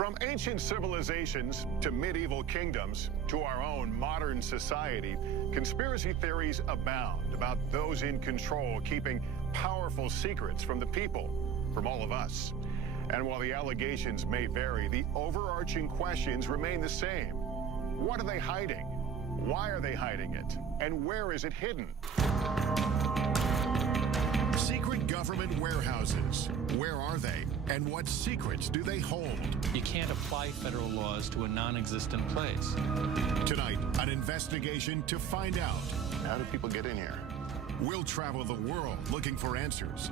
From ancient civilizations to medieval kingdoms to our own modern society, conspiracy theories abound about those in control keeping powerful secrets from the people, from all of us. And while the allegations may vary, the overarching questions remain the same. What are they hiding? Why are they hiding it? And where is it hidden? Secret government warehouses. Where are they? And what secrets do they hold? You can't apply federal laws to a non-existent place. Tonight, an investigation to find out. How do people get in here? We'll travel the world looking for answers.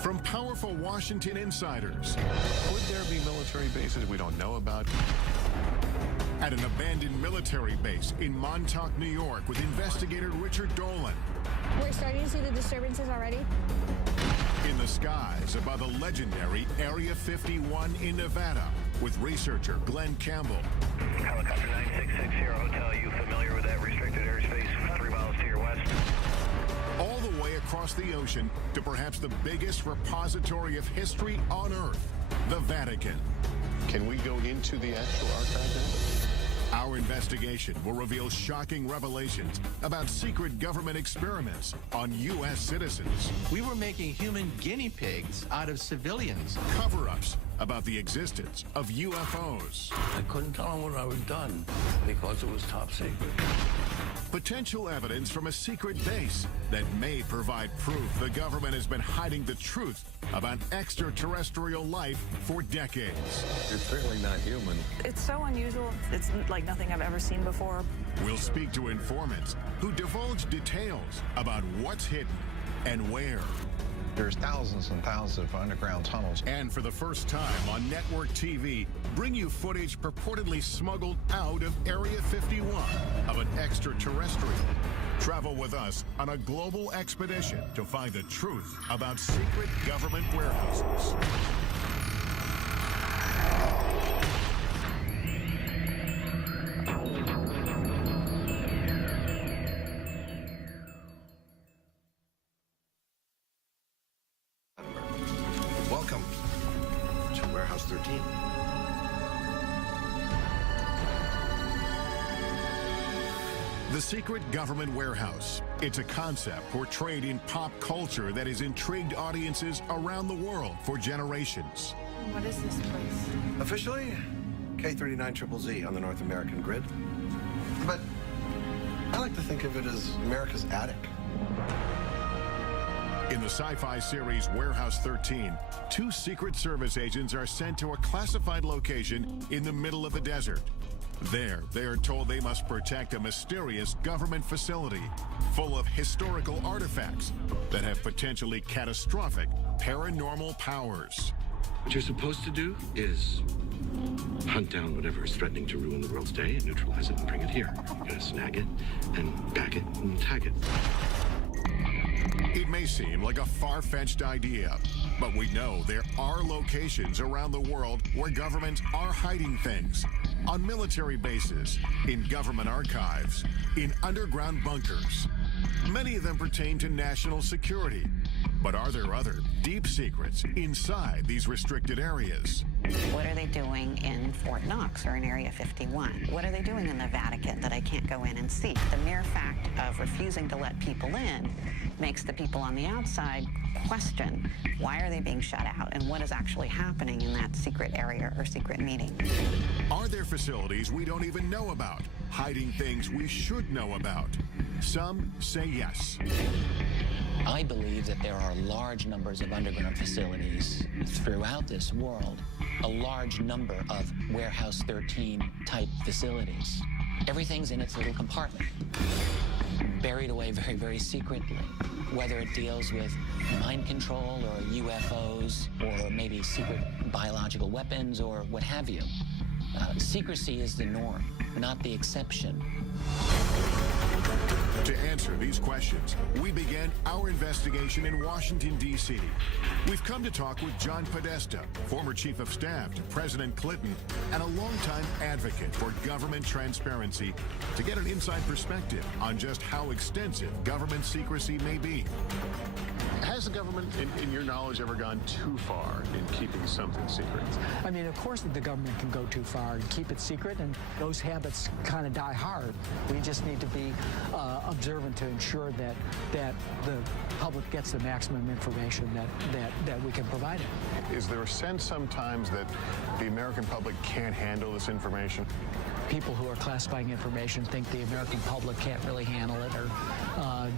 From powerful Washington insiders. Could there be military bases we don't know about? At an abandoned military base in Montauk, New York, with investigator Richard Dolan. We're starting to see the disturbances already. In the skies above the legendary Area 51 in Nevada, with researcher Glenn Campbell. Helicopter 9660, Hotel, you familiar with that restricted airspace 3 miles to your west? All the way across the ocean to perhaps the biggest repository of history on Earth, the Vatican. Can we go into the actual archive now? Our investigation will reveal shocking revelations about secret government experiments on U.S. citizens. We were making human guinea pigs out of civilians. Cover-ups about the existence of UFOs. I couldn't tell them what I was done because it was top secret. Potential evidence from a secret base that may provide proof the government has been hiding the truth about extraterrestrial life for decades. It's certainly not human. It's so unusual. It's like nothing I've ever seen before. We'll speak to informants who divulge details about what's hidden and where. There's thousands and thousands of underground tunnels. And for the first time on network TV, bring you footage purportedly smuggled out of Area 51 of an extraterrestrial. Travel with us on a global expedition to find the truth about secret government warehouses. Welcome to Warehouse 13. The secret government warehouse. It's a concept portrayed in pop culture that has intrigued audiences around the world for generations. What is this place? Officially, K39ZZZ on the North American grid. But I like to think of it as America's attic. In the sci-fi series Warehouse 13, 2 Secret Service agents are sent to a classified location in the middle of the desert. There, they are told they must protect a mysterious government facility full of historical artifacts that have potentially catastrophic paranormal powers. What you're supposed to do is hunt down whatever is threatening to ruin the world's day and neutralize it and bring it here. You're gonna snag it and bag it and tag it. It may seem like a far-fetched idea, but we know there are locations around the world where governments are hiding things. On military bases, in government archives, in underground bunkers. Many of them pertain to national security. But are there other deep secrets inside these restricted areas? What are they doing in Fort Knox or in Area 51? What are they doing in the Vatican that I can't go in and see? The mere fact of refusing to let people in makes the people on the outside question why are they being shut out and what is actually happening in that secret area or secret meeting. Are there facilities we don't even know about, hiding things we should know about? Some say yes. I believe that there are large numbers of underground facilities throughout this world, a large number of Warehouse 13 type facilities. Everything's in its little compartment, buried away very, very secretly, whether it deals with mind control or UFOs or maybe secret biological weapons or what have you. Secrecy is the norm, not the exception. To answer these questions, we began our investigation in Washington, D.C. We've come to talk with John Podesta, former chief of staff to President Clinton and a longtime advocate for government transparency, to get an inside perspective on just how extensive government secrecy may be. Has the government, in your knowledge, ever gone too far in keeping something secret? I mean, of course the government can go too far and keep it secret, and those habits kind of die hard. We just need to be observant to ensure that the public gets the maximum information that we can provide it. Is there a sense sometimes that the American public can't handle this information? People who are classifying information think the American public can't really handle it or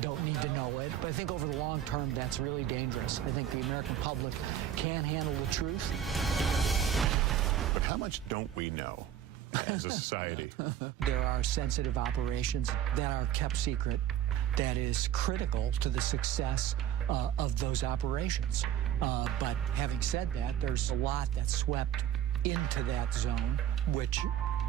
don't need to know it. But I think over the long term, that's really dangerous. I think the American public can handle the truth. But how much don't we know as a society? There are sensitive operations that are kept secret that is critical to the success of those operations. But having said that, there's a lot that's swept into that zone, which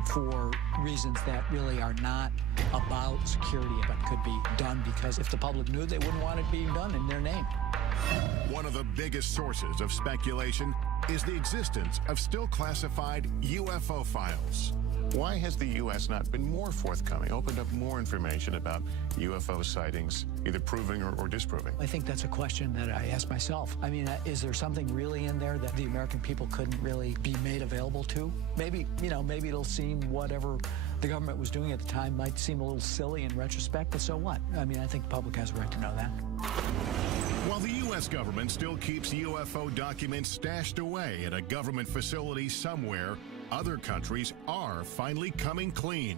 for reasons that really are not about security, but could be done because if the public knew, they wouldn't want it being done in their name. One of the biggest sources of speculation is the existence of still classified UFO files. Why has the U.S. not been more forthcoming, opened up more information about UFO sightings, either proving or disproving? I think that's a question that I ask myself. I mean, is there something really in there that the American people couldn't really be made available to? Maybe, maybe it'll seem whatever the government was doing at the time might seem a little silly in retrospect, but so what? I mean, I think the public has a right to know that. While the U.S. government still keeps UFO documents stashed away at a government facility somewhere, other countries are finally coming clean.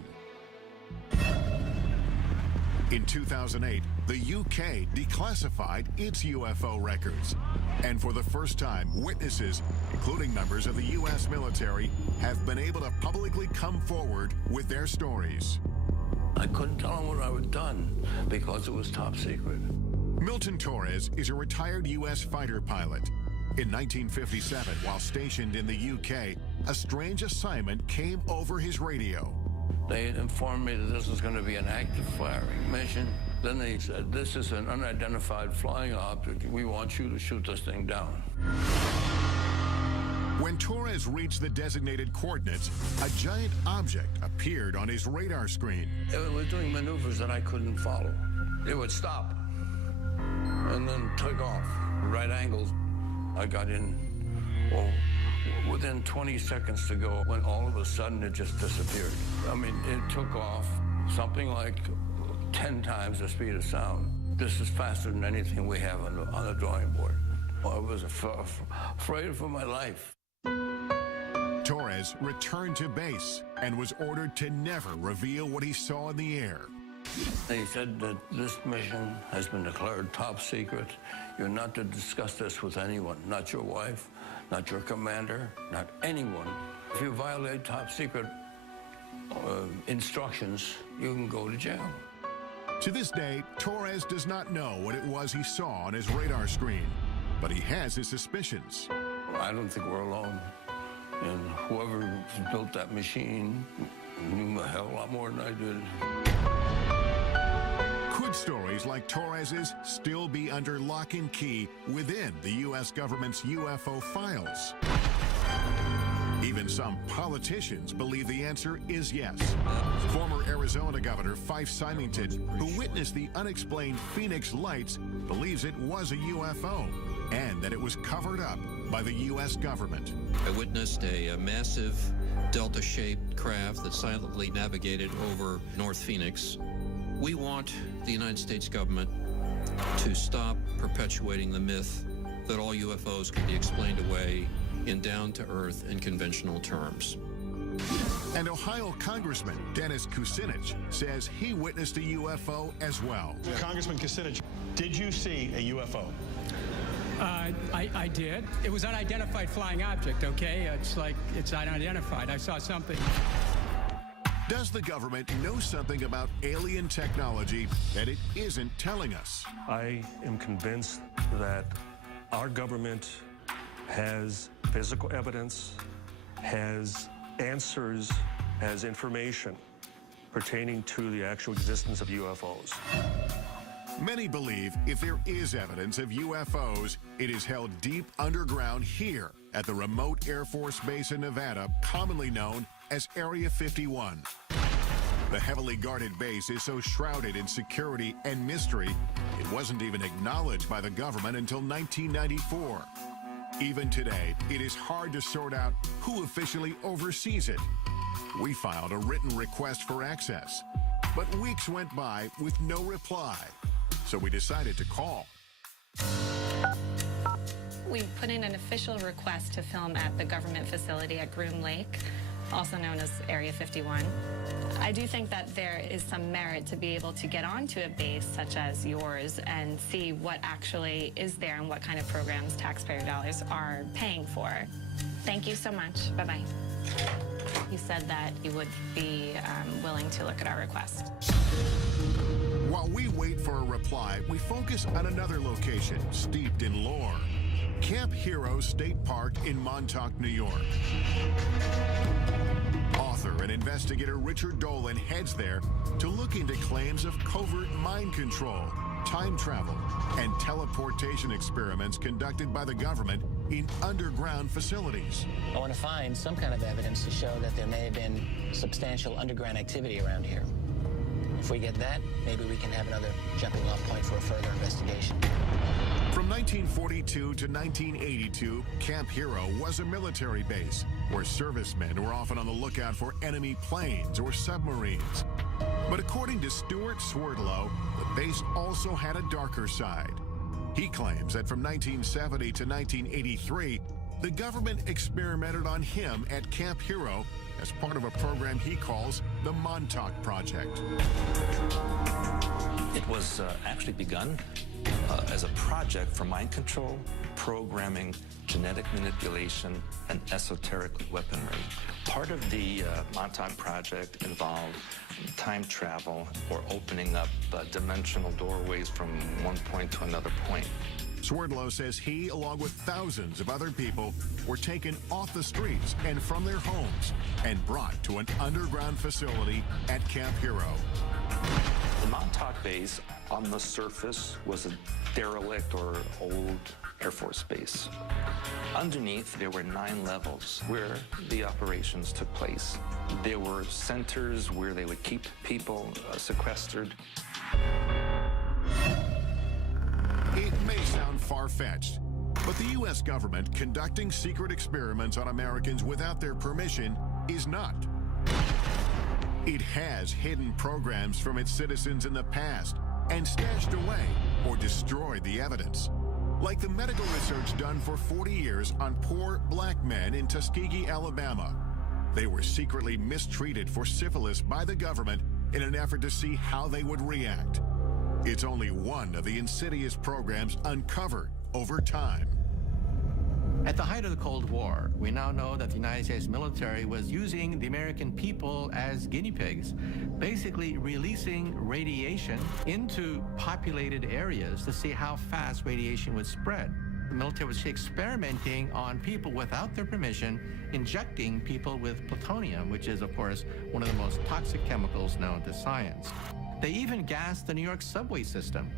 In 2008, the UK declassified its UFO records. And for the first time, witnesses, including members of the U.S. military, have been able to publicly come forward with their stories. I couldn't tell them what I had done because it was top secret. Milton Torres is a retired U.S. fighter pilot. In 1957, while stationed in the UK, a strange assignment came over his radio. They informed me that this was going to be an active firing mission. Then they said, this is an unidentified flying object. We want you to shoot this thing down. When Torres reached the designated coordinates, a giant object appeared on his radar screen. It was doing maneuvers that I couldn't follow. It would stop and then take off, right angles. I got in, within 20 seconds to go, when all of a sudden it just disappeared. I mean, it took off something like 10 times the speed of sound. This is faster than anything we have on the drawing board. I was afraid for my life. Torres returned to base and was ordered to never reveal what he saw in the air. They said that this mission has been declared top secret. You're not to discuss this with anyone, not your wife, not your commander, not anyone. If you violate top secret instructions, you can go to jail. To this day, Torres does not know what it was he saw on his radar screen, but he has his suspicions. I don't think we're alone. And whoever built that machine knew a hell of a lot more than I did. Could stories like Torres's still be under lock and key within the U.S. government's UFO files? Even some politicians believe the answer is yes. Former Arizona Governor Fife Symington, who witnessed the unexplained Phoenix lights, believes it was a UFO and that it was covered up by the U.S. government. I witnessed a massive delta-shaped craft that silently navigated over North Phoenix. We want the United States government to stop perpetuating the myth that all UFOs can be explained away in down-to-earth and conventional terms. And Ohio Congressman Dennis Kucinich says he witnessed a UFO as well. Congressman Kucinich, did you see a UFO? I did. It was an unidentified flying object, okay? It's unidentified. I saw something. Does the government know something about alien technology that it isn't telling us? I am convinced that our government has physical evidence, has answers, has information pertaining to the actual existence of UFOs. Many believe if there is evidence of UFOs, it is held deep underground here at the remote Air Force Base in Nevada, commonly known as Area 51. The heavily guarded base is so shrouded in security and mystery, it wasn't even acknowledged by the government until 1994. Even today, it is hard to sort out who officially oversees it. We filed a written request for access, but weeks went by with no reply. So we decided to call. We put in an official request to film at the government facility at Groom Lake, also known as Area 51. I do think that there is some merit to be able to get onto a base such as yours and see what actually is there and what kind of programs taxpayer dollars are paying for. Thank you so much. Bye-bye. You said that you would be willing to look at our request. While we wait for a reply, we focus on another location steeped in lore. Camp Hero State Park in Montauk, New York. Author and investigator Richard Dolan heads there to look into claims of covert mind control, time travel, and teleportation experiments conducted by the government in underground facilities. I want to find some kind of evidence to show that there may have been substantial underground activity around here. If we get that, maybe we can have another jumping off point for a further investigation. From 1942 to 1982, Camp Hero was a military base where servicemen were often on the lookout for enemy planes or submarines. But according to Stuart Swerdlow, the base also had a darker side. He claims that from 1970 to 1983, the government experimented on him at Camp Hero as part of a program he calls the Montauk Project. It was actually begun as a project for mind control, programming, genetic manipulation, and esoteric weaponry. Part of the Montauk Project involved time travel or opening up dimensional doorways from one point to another point. Swerdlow says he, along with thousands of other people, were taken off the streets and from their homes and brought to an underground facility at Camp Hero. The Montauk base on the surface was a derelict or old Air Force base. Underneath, there were 9 levels where the operations took place. There were centers where they would keep people sequestered. It may sound far-fetched, but the U.S. government conducting secret experiments on Americans without their permission is not. It has hidden programs from its citizens in the past and stashed away or destroyed the evidence. Like the medical research done for 40 years on poor black men in Tuskegee, Alabama. They were secretly mistreated for syphilis by the government in an effort to see how they would react. It's only one of the insidious programs uncovered over time. At the height of the Cold War, we now know that the United States military was using the American people as guinea pigs, basically releasing radiation into populated areas to see how fast radiation would spread. The military was experimenting on people without their permission, injecting people with plutonium, which is, of course, one of the most toxic chemicals known to science. They even gassed the New York subway system.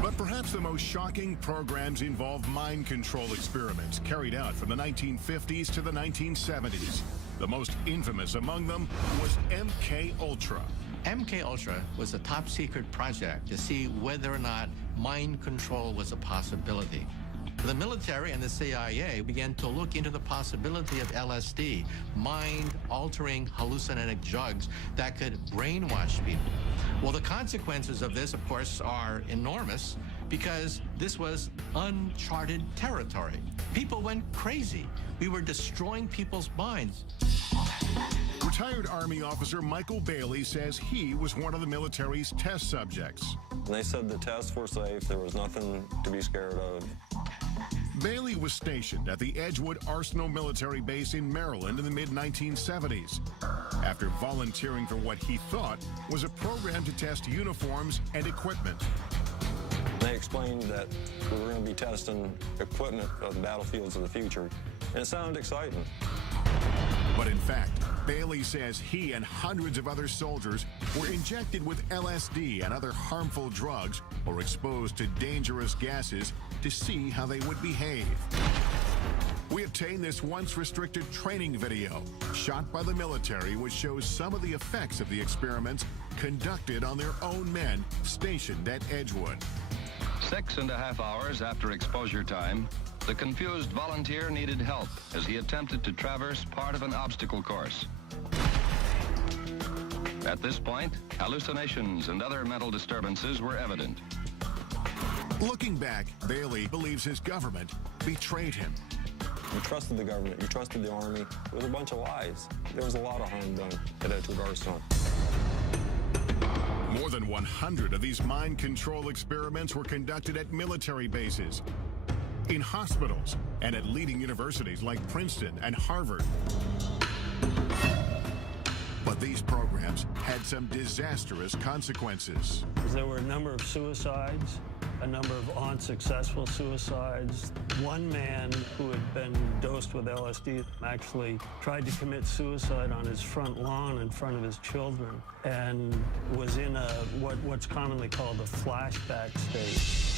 But perhaps the most shocking programs involve mind control experiments carried out from the 1950s to the 1970s. The most infamous among them was MK-Ultra. MK-Ultra was a top-secret project to see whether or not mind control was a possibility. The military and the CIA began to look into the possibility of LSD, mind-altering hallucinogenic drugs that could brainwash people. Well, the consequences of this, of course, are enormous because this was uncharted territory. People went crazy. We were destroying people's minds. Retired Army officer Michael Bailey says he was one of the military's test subjects. They said the tests were safe. There was nothing to be scared of. Bailey was stationed at the Edgewood Arsenal military base in Maryland in the mid-1970s after volunteering for what he thought was a program to test uniforms and equipment. They explained that we were going to be testing equipment of the battlefields of the future, and it sounded exciting. But in fact, Bailey says he and hundreds of other soldiers were injected with LSD and other harmful drugs or exposed to dangerous gases to see how they would behave. We obtained this once restricted training video shot by the military, which shows some of the effects of the experiments conducted on their own men stationed at Edgewood. 6.5 hours after exposure time, the confused volunteer needed help as he attempted to traverse part of an obstacle course. At this point, hallucinations and other mental disturbances were evident. Looking back, Bailey believes his government betrayed him. You trusted the government, you trusted the Army. It was a bunch of lies. There was a lot of harm done at Edgewood Arsenal. More than 100 of these mind control experiments were conducted at military bases, in hospitals, and at leading universities like Princeton and Harvard. But these programs had some disastrous consequences. There were a number of suicides, a number of unsuccessful suicides. One man who had been dosed with LSD actually tried to commit suicide on his front lawn in front of his children and was in a what's commonly called a flashback state.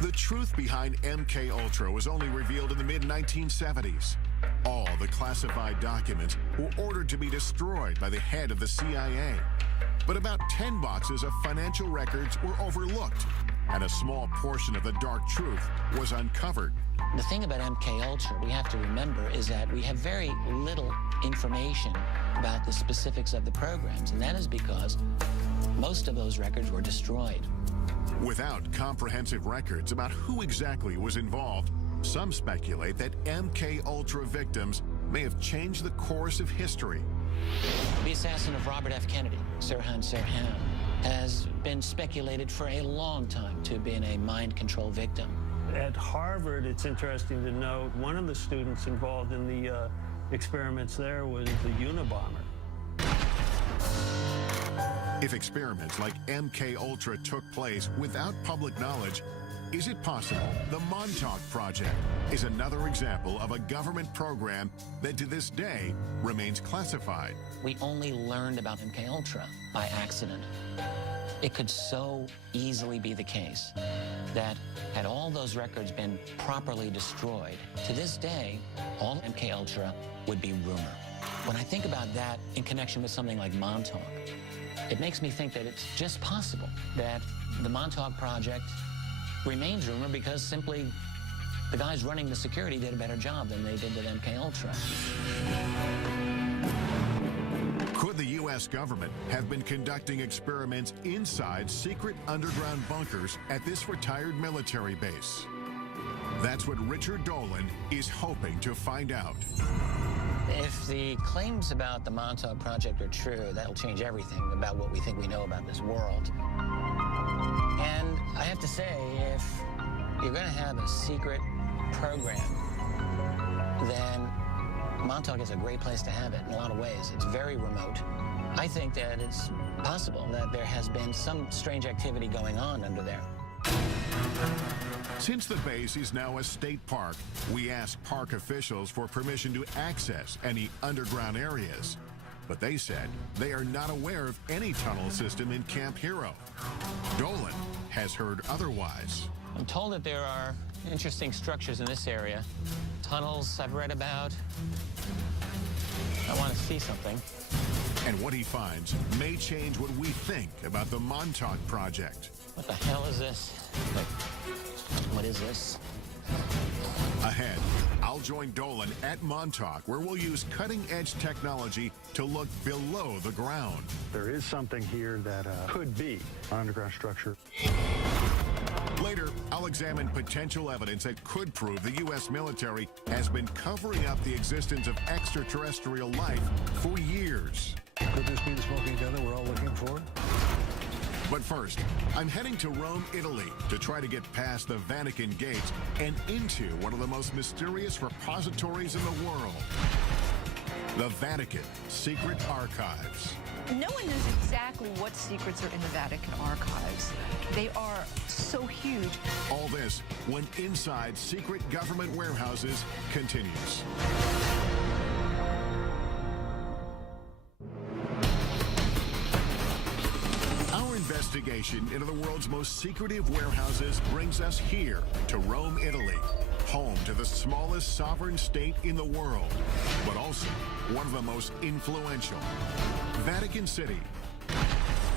The truth behind MK Ultra was only revealed in the mid-1970s. All the classified documents were ordered to be destroyed by the head of the CIA. But about 10 boxes of financial records were overlooked, and a small portion of the dark truth was uncovered. The thing about MK Ultra we have to remember is that we have very little information about the specifics of the programs, and that is because most of those records were destroyed. Without comprehensive records about who exactly was involved, some speculate that MK Ultra victims may have changed the course of history. The assassin of Robert F. Kennedy, Sirhan Sirhan, has been speculated for a long time to have been a mind control victim. At Harvard, it's interesting to note, one of the students involved in the experiments there was the Unabomber. If experiments like MK Ultra took place without public knowledge, is it possible the Montauk Project is another example of a government program that to this day remains classified? We only learned about MK Ultra by accident. It could so easily be the case that had all those records been properly destroyed, to this day, all MK Ultra would be rumor. When I think about that in connection with something like Montauk, it makes me think that it's just possible that the Montauk Project remains rumor because simply the guys running the security did a better job than they did with MK Ultra. Could the U.S. government have been conducting experiments inside secret underground bunkers at this retired military base? That's what Richard Dolan is hoping to find out. If the claims about the Montauk Project are true, that'll change everything about what we think we know about this world. And I have to say, if you're going to have a secret program, then Montauk is a great place to have it in a lot of ways. It's very remote. I think that it's possible that there has been some strange activity going on under there. Since the base is now a state park, we asked park officials for permission to access any underground areas. But they said they are not aware of any tunnel system in Camp Hero. Dolan has heard otherwise. I'm told that there are interesting structures in this area. Tunnels I've read about. I want to see something. And what he finds may change what we think about the Montauk Project. What the hell is this? What is this? Ahead, I'll join Dolan at Montauk, where we'll use cutting-edge technology to look below the ground. There is something here that could be an underground structure. Later, I'll examine potential evidence that could prove the U.S. military has been covering up the existence of extraterrestrial life for years. Could this be the smoking gun that we're all looking for? But first, I'm heading to Rome, Italy, to try to get past the Vatican gates and into one of the most mysterious repositories in the world. The Vatican Secret Archives. No one knows exactly what secrets are in the Vatican archives. They are so huge. All this when Inside Secret Government Warehouses continues. Our investigation into the world's most secretive warehouses brings us here to Rome, Italy, home to the smallest sovereign state in the world, but also one of the most influential, Vatican City.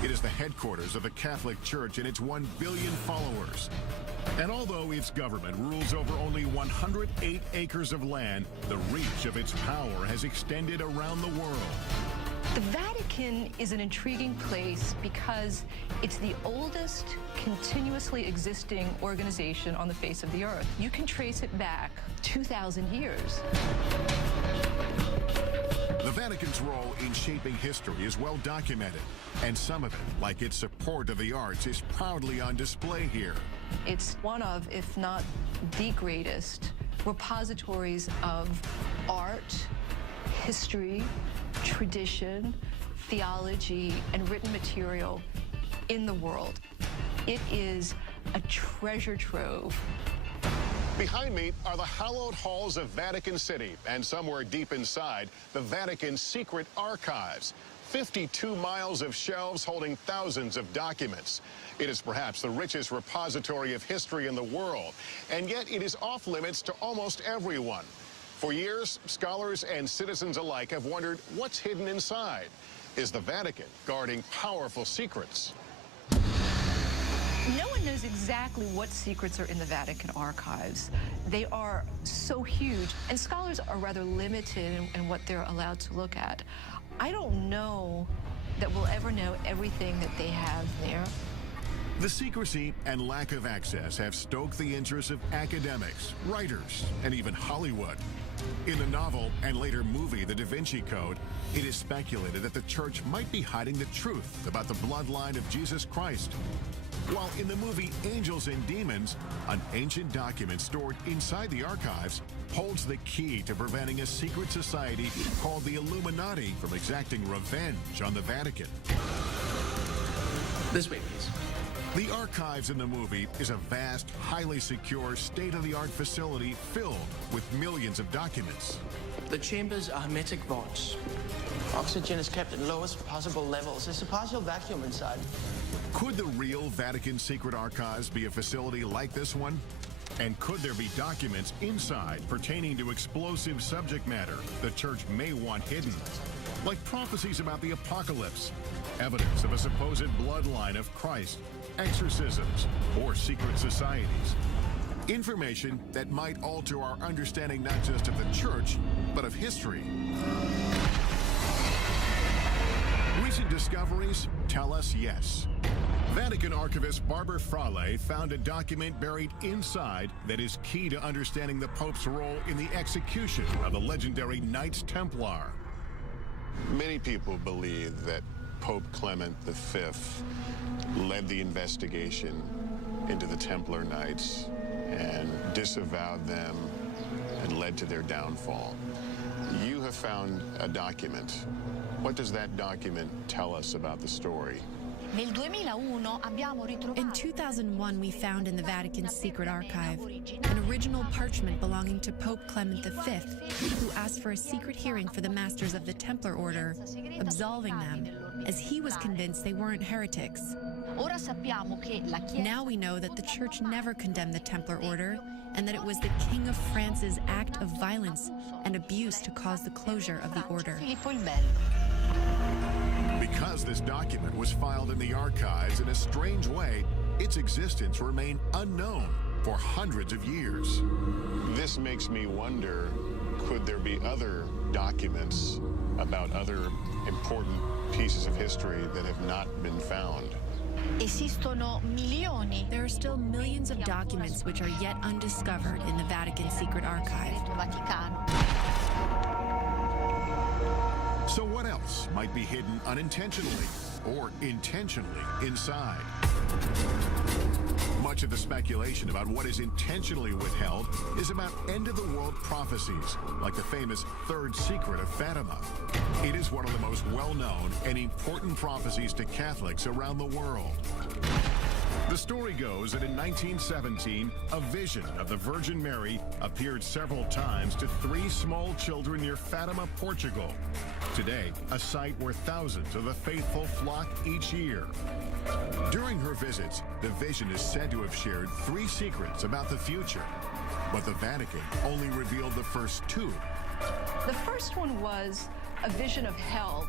It is the headquarters of the Catholic Church and its 1 billion followers. And although its government rules over only 108 acres of land, the reach of its power has extended around the world. The Vatican is an intriguing place because it's the oldest continuously existing organization on the face of the earth. You can trace it back 2,000 years. The Vatican's role in shaping history is well documented, and some of it, like its support of the arts, is proudly on display here. It's one of, if not the greatest, repositories of art, history, tradition, theology, and written material in the world. It is a treasure trove. Behind me are the hallowed halls of Vatican City, and somewhere deep inside, the Vatican's secret archives. 52 miles of shelves holding thousands of documents. It is perhaps the richest repository of history in the world, and yet it is off limits to almost everyone. For years, scholars and citizens alike have wondered what's hidden inside. Is the Vatican guarding powerful secrets? No one knows exactly what secrets are in the Vatican archives. They are so huge, and scholars are rather limited in what they're allowed to look at. I don't know that we'll ever know everything that they have there. The secrecy and lack of access have stoked the interest of academics, writers, and even Hollywood. In the novel and later movie The Da Vinci Code, it is speculated that the church might be hiding the truth about the bloodline of Jesus Christ. While in the movie Angels and Demons, an ancient document stored inside the archives holds the key to preventing a secret society called the Illuminati from exacting revenge on the Vatican. This way, please. The archives in the movie is a vast, highly secure, state-of-the-art facility filled with millions of documents. The chambers are hermetic vaults. Oxygen is kept at lowest possible levels. There's a partial vacuum inside. Could the real Vatican Secret Archives be a facility like this one? And could there be documents inside pertaining to explosive subject matter the church may want hidden? Like prophecies about the apocalypse, evidence of a supposed bloodline of Christ, exorcisms, or secret societies. Information that might alter our understanding not just of the church, but of history. Recent discoveries tell us yes. Vatican archivist Barbara Frale found a document buried inside that is key to understanding the Pope's role in the execution of the legendary Knights Templar. Many people believe that Pope Clement V led the investigation into the Templar Knights and disavowed them and led to their downfall. You have found a document. What does that document tell us about the story? In 2001, we found in the Vatican's secret archive an original parchment belonging to Pope Clement V, who asked for a secret hearing for the Masters of the Templar Order, absolving them, as he was convinced they weren't heretics. Now we know that the Church never condemned the Templar Order, and that it was the King of France's act of violence and abuse to cause the closure of the order. Because this document was filed in the archives in a strange way, its existence remained unknown for hundreds of years. This makes me wonder, could there be other documents about other important pieces of history that have not been found? There are still millions of documents which are yet undiscovered in the Vatican secret archive. So what else might be hidden unintentionally or intentionally inside? Much of the speculation about what is intentionally withheld is about end-of-the-world prophecies, like the famous Third Secret of Fatima. It is one of the most well-known and important prophecies to Catholics around the world. The story goes that in 1917, a vision of the Virgin Mary appeared several times to 3 small children near Fatima, Portugal. Today, a site where thousands of the faithful flock each year. During her visits, the vision is said to have shared 3 secrets about the future, but the Vatican only revealed the first 2. The first one was a vision of hell.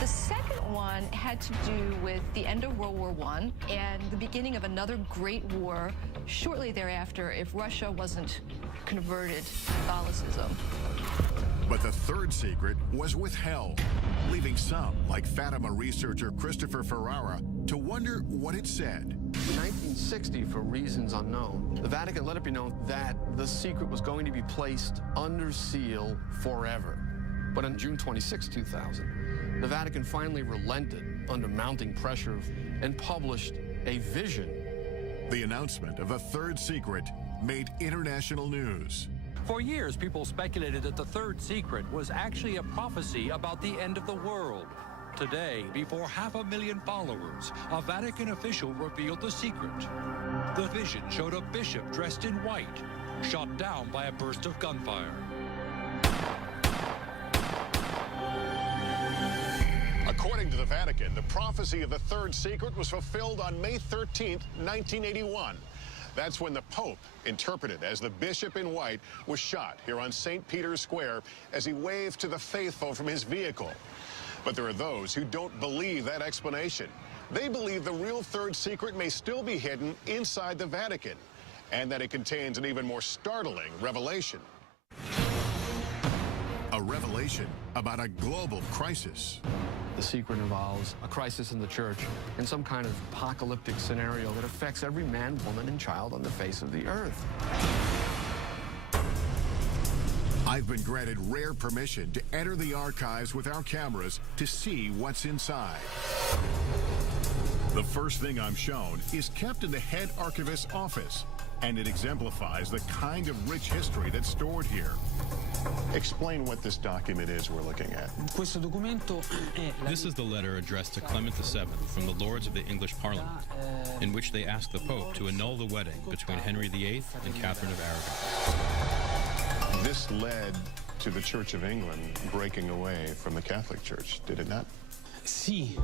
The second one had to do with the end of World War I and the beginning of another great war shortly thereafter if Russia wasn't converted to Catholicism. But the third secret was withheld, leaving some, like Fatima researcher Christopher Ferrara, to wonder what it said. In 1960, for reasons unknown, the Vatican let it be known that the secret was going to be placed under seal forever. But on June 26, 2000, the Vatican finally relented under mounting pressure and published a vision. The announcement of a third secret made international news. For years, people speculated that the third secret was actually a prophecy about the end of the world. Today, before 500,000 followers, a Vatican official revealed the secret. The vision showed a bishop dressed in white, shot down by a burst of gunfire. According to the Vatican, the prophecy of the third secret was fulfilled on May 13, 1981. That's when the Pope, interpreted as the bishop in white, was shot here on St. Peter's Square as he waved to the faithful from his vehicle. But there are those who don't believe that explanation. They believe the real third secret may still be hidden inside the Vatican, and that it contains an even more startling revelation. A revelation about a global crisis. The secret involves a crisis in the church and some kind of apocalyptic scenario that affects every man, woman, and child on the face of the earth. I've been granted rare permission to enter the archives with our cameras to see what's inside. The first thing I'm shown is kept in the head archivist's office, and it exemplifies the kind of rich history that's stored here. Explain what this document is we're looking at. This is the letter addressed to Clement VII from the Lords of the English Parliament, in which they ask the Pope to annul the wedding between Henry VIII and Catherine of Aragon. This led to the Church of England breaking away from the Catholic Church, did it not? Si.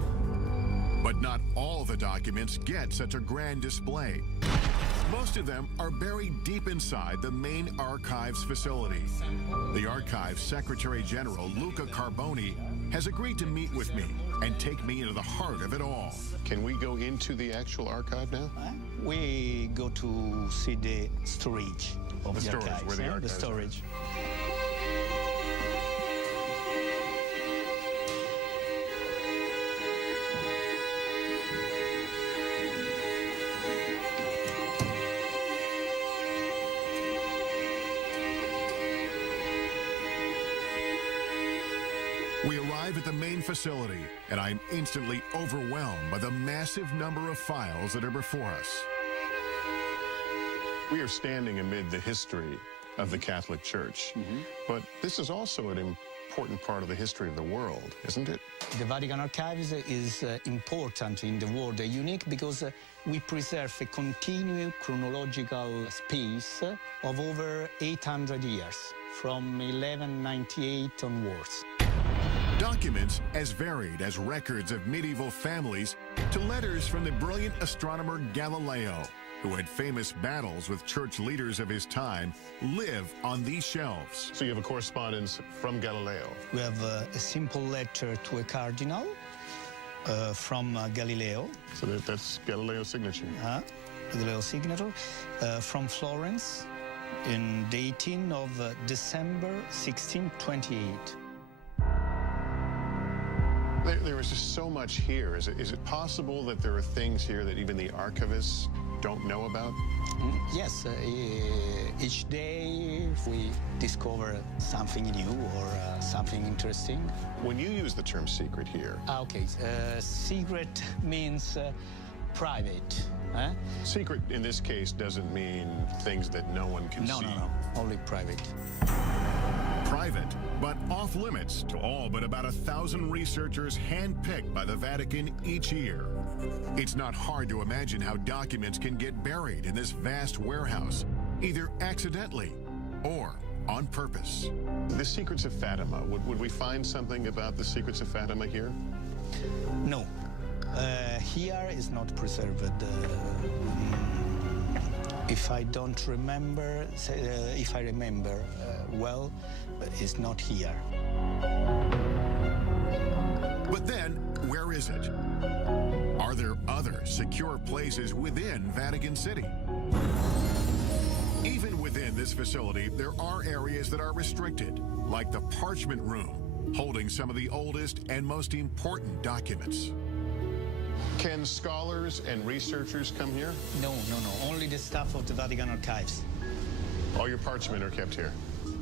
But not all the documents get such a grand display. Most of them are buried deep inside the main archives facility. The Archives Secretary General, Luca Carboni, has agreed to meet with me and take me into the heart of it all. Can we go into the actual archive now? We go to see the storage of the storage, archives. where the archives the storage. We arrive at the main facility, and I'm instantly overwhelmed by the massive number of files that are before us. We are standing amid the history of the Catholic Church, but this is also an important part of the history of the world, isn't it? The Vatican Archives is important in the world, unique because we preserve a continuous chronological space of over 800 years, from 1198 onwards. Documents as varied as records of medieval families to letters from the brilliant astronomer Galileo, who had famous battles with church leaders of his time, live on these shelves. So you have a correspondence from Galileo. We have a simple letter to a cardinal from Galileo. So that's Galileo's signature. Galileo's signature from Florence in the 18th of December 1628. There is just so much here. Is it possible that there are things here that even the archivists don't know about? Yes, each day we discover something new or something interesting. When you use the term secret here... Okay, secret means private. Secret, in this case, doesn't mean things that no one can see. No, only private. Private, but off limits to all but about 1,000 researchers handpicked by the Vatican each year. It's not hard to imagine how documents can get buried in this vast warehouse, either accidentally or on purpose. The Secrets of Fatima, would we find something about the Secrets of Fatima here? No. Here is not preserved. If I don't remember, if I remember well, it's not here. But then, where is it? Are there other secure places within Vatican City? Even within this facility, there are areas that are restricted, like the Parchment Room, holding some of the oldest and most important documents. Can scholars and researchers come here? No. Only the staff of the Vatican Archives. All your parchment are kept here?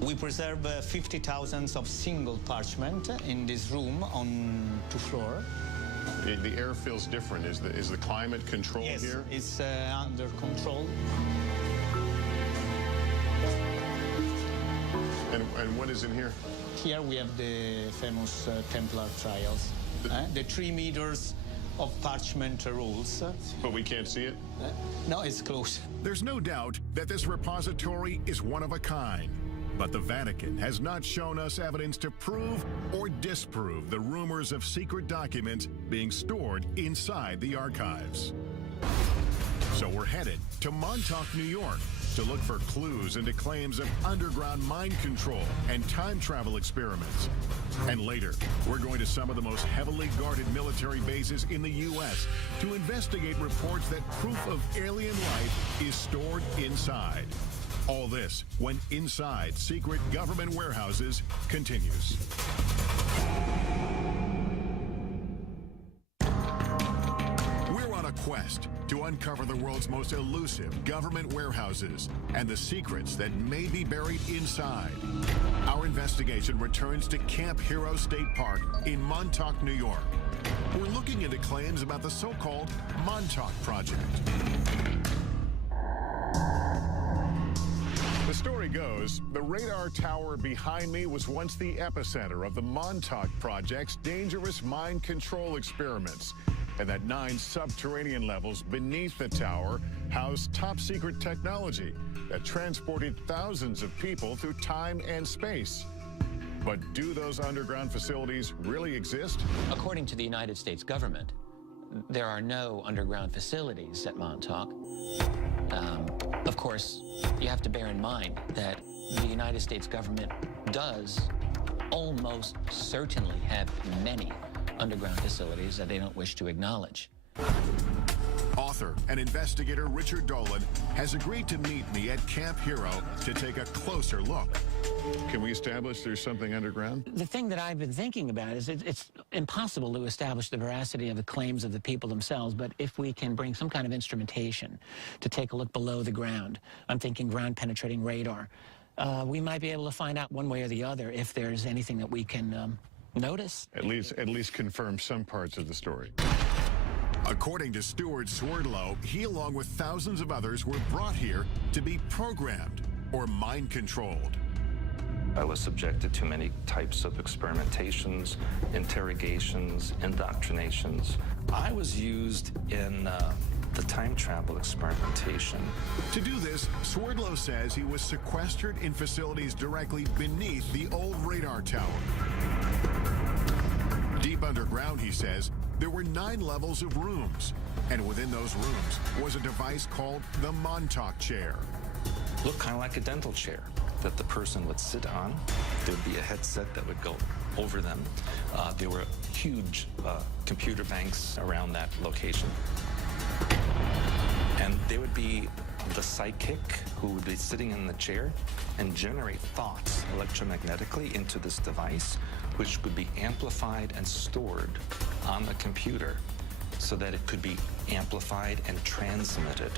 We preserve 50,000 of single parchment in this room on 2 floors. The air feels different. Is the climate controlled here? Yes, it's under control. And what is in here? Here we have the famous Templar trials. The 3 meters of parchment rolls. But we can't see it? No, it's close. There's no doubt that this repository is one of a kind. But the Vatican has not shown us evidence to prove or disprove the rumors of secret documents being stored inside the archives. So we're headed to Montauk, New York, to look for clues into claims of underground mind control and time travel experiments. And later, we're going to some of the most heavily guarded military bases in the U.S. to investigate reports that proof of alien life is stored inside. All this when Inside Secret Government Warehouses continues. We're on a quest to uncover the world's most elusive government warehouses and the secrets that may be buried inside. Our investigation returns to Camp Hero State Park in Montauk, New York. We're looking into claims about the so-called Montauk Project. The story goes, the radar tower behind me was once the epicenter of the Montauk Project's dangerous mind control experiments, and that 9 subterranean levels beneath the tower housed top-secret technology that transported thousands of people through time and space. But do those underground facilities really exist? According to the United States government, there are no underground facilities at Montauk. Of course, you have to bear in mind that the United States government does almost certainly have many underground facilities that they don't wish to acknowledge. Author and investigator Richard Dolan has agreed to meet me at Camp Hero to take a closer look. Can we establish there's something underground? The thing that I've been thinking about is it's impossible to establish the veracity of the claims of the people themselves, but if we can bring some kind of instrumentation to take a look below the ground, I'm thinking ground-penetrating radar, we might be able to find out one way or the other if there's anything that we can notice. At least confirm some parts of the story. According to Stuart Swerdlow, he, along with thousands of others, were brought here to be programmed or mind-controlled. I was subjected to many types of experimentations, interrogations, indoctrinations. I was used in the time travel experimentation. To do this, Swerdlow says he was sequestered in facilities directly beneath the old radar tower. Deep underground, he says, there were 9 levels of rooms, and within those rooms was a device called the Montauk chair. Looked kind of like a dental chair that the person would sit on. There would be a headset that would go over them. There were huge computer banks around that location. And there would be the psychic who would be sitting in the chair and generate thoughts electromagnetically into this device, which could be amplified and stored on the computer so that it could be amplified and transmitted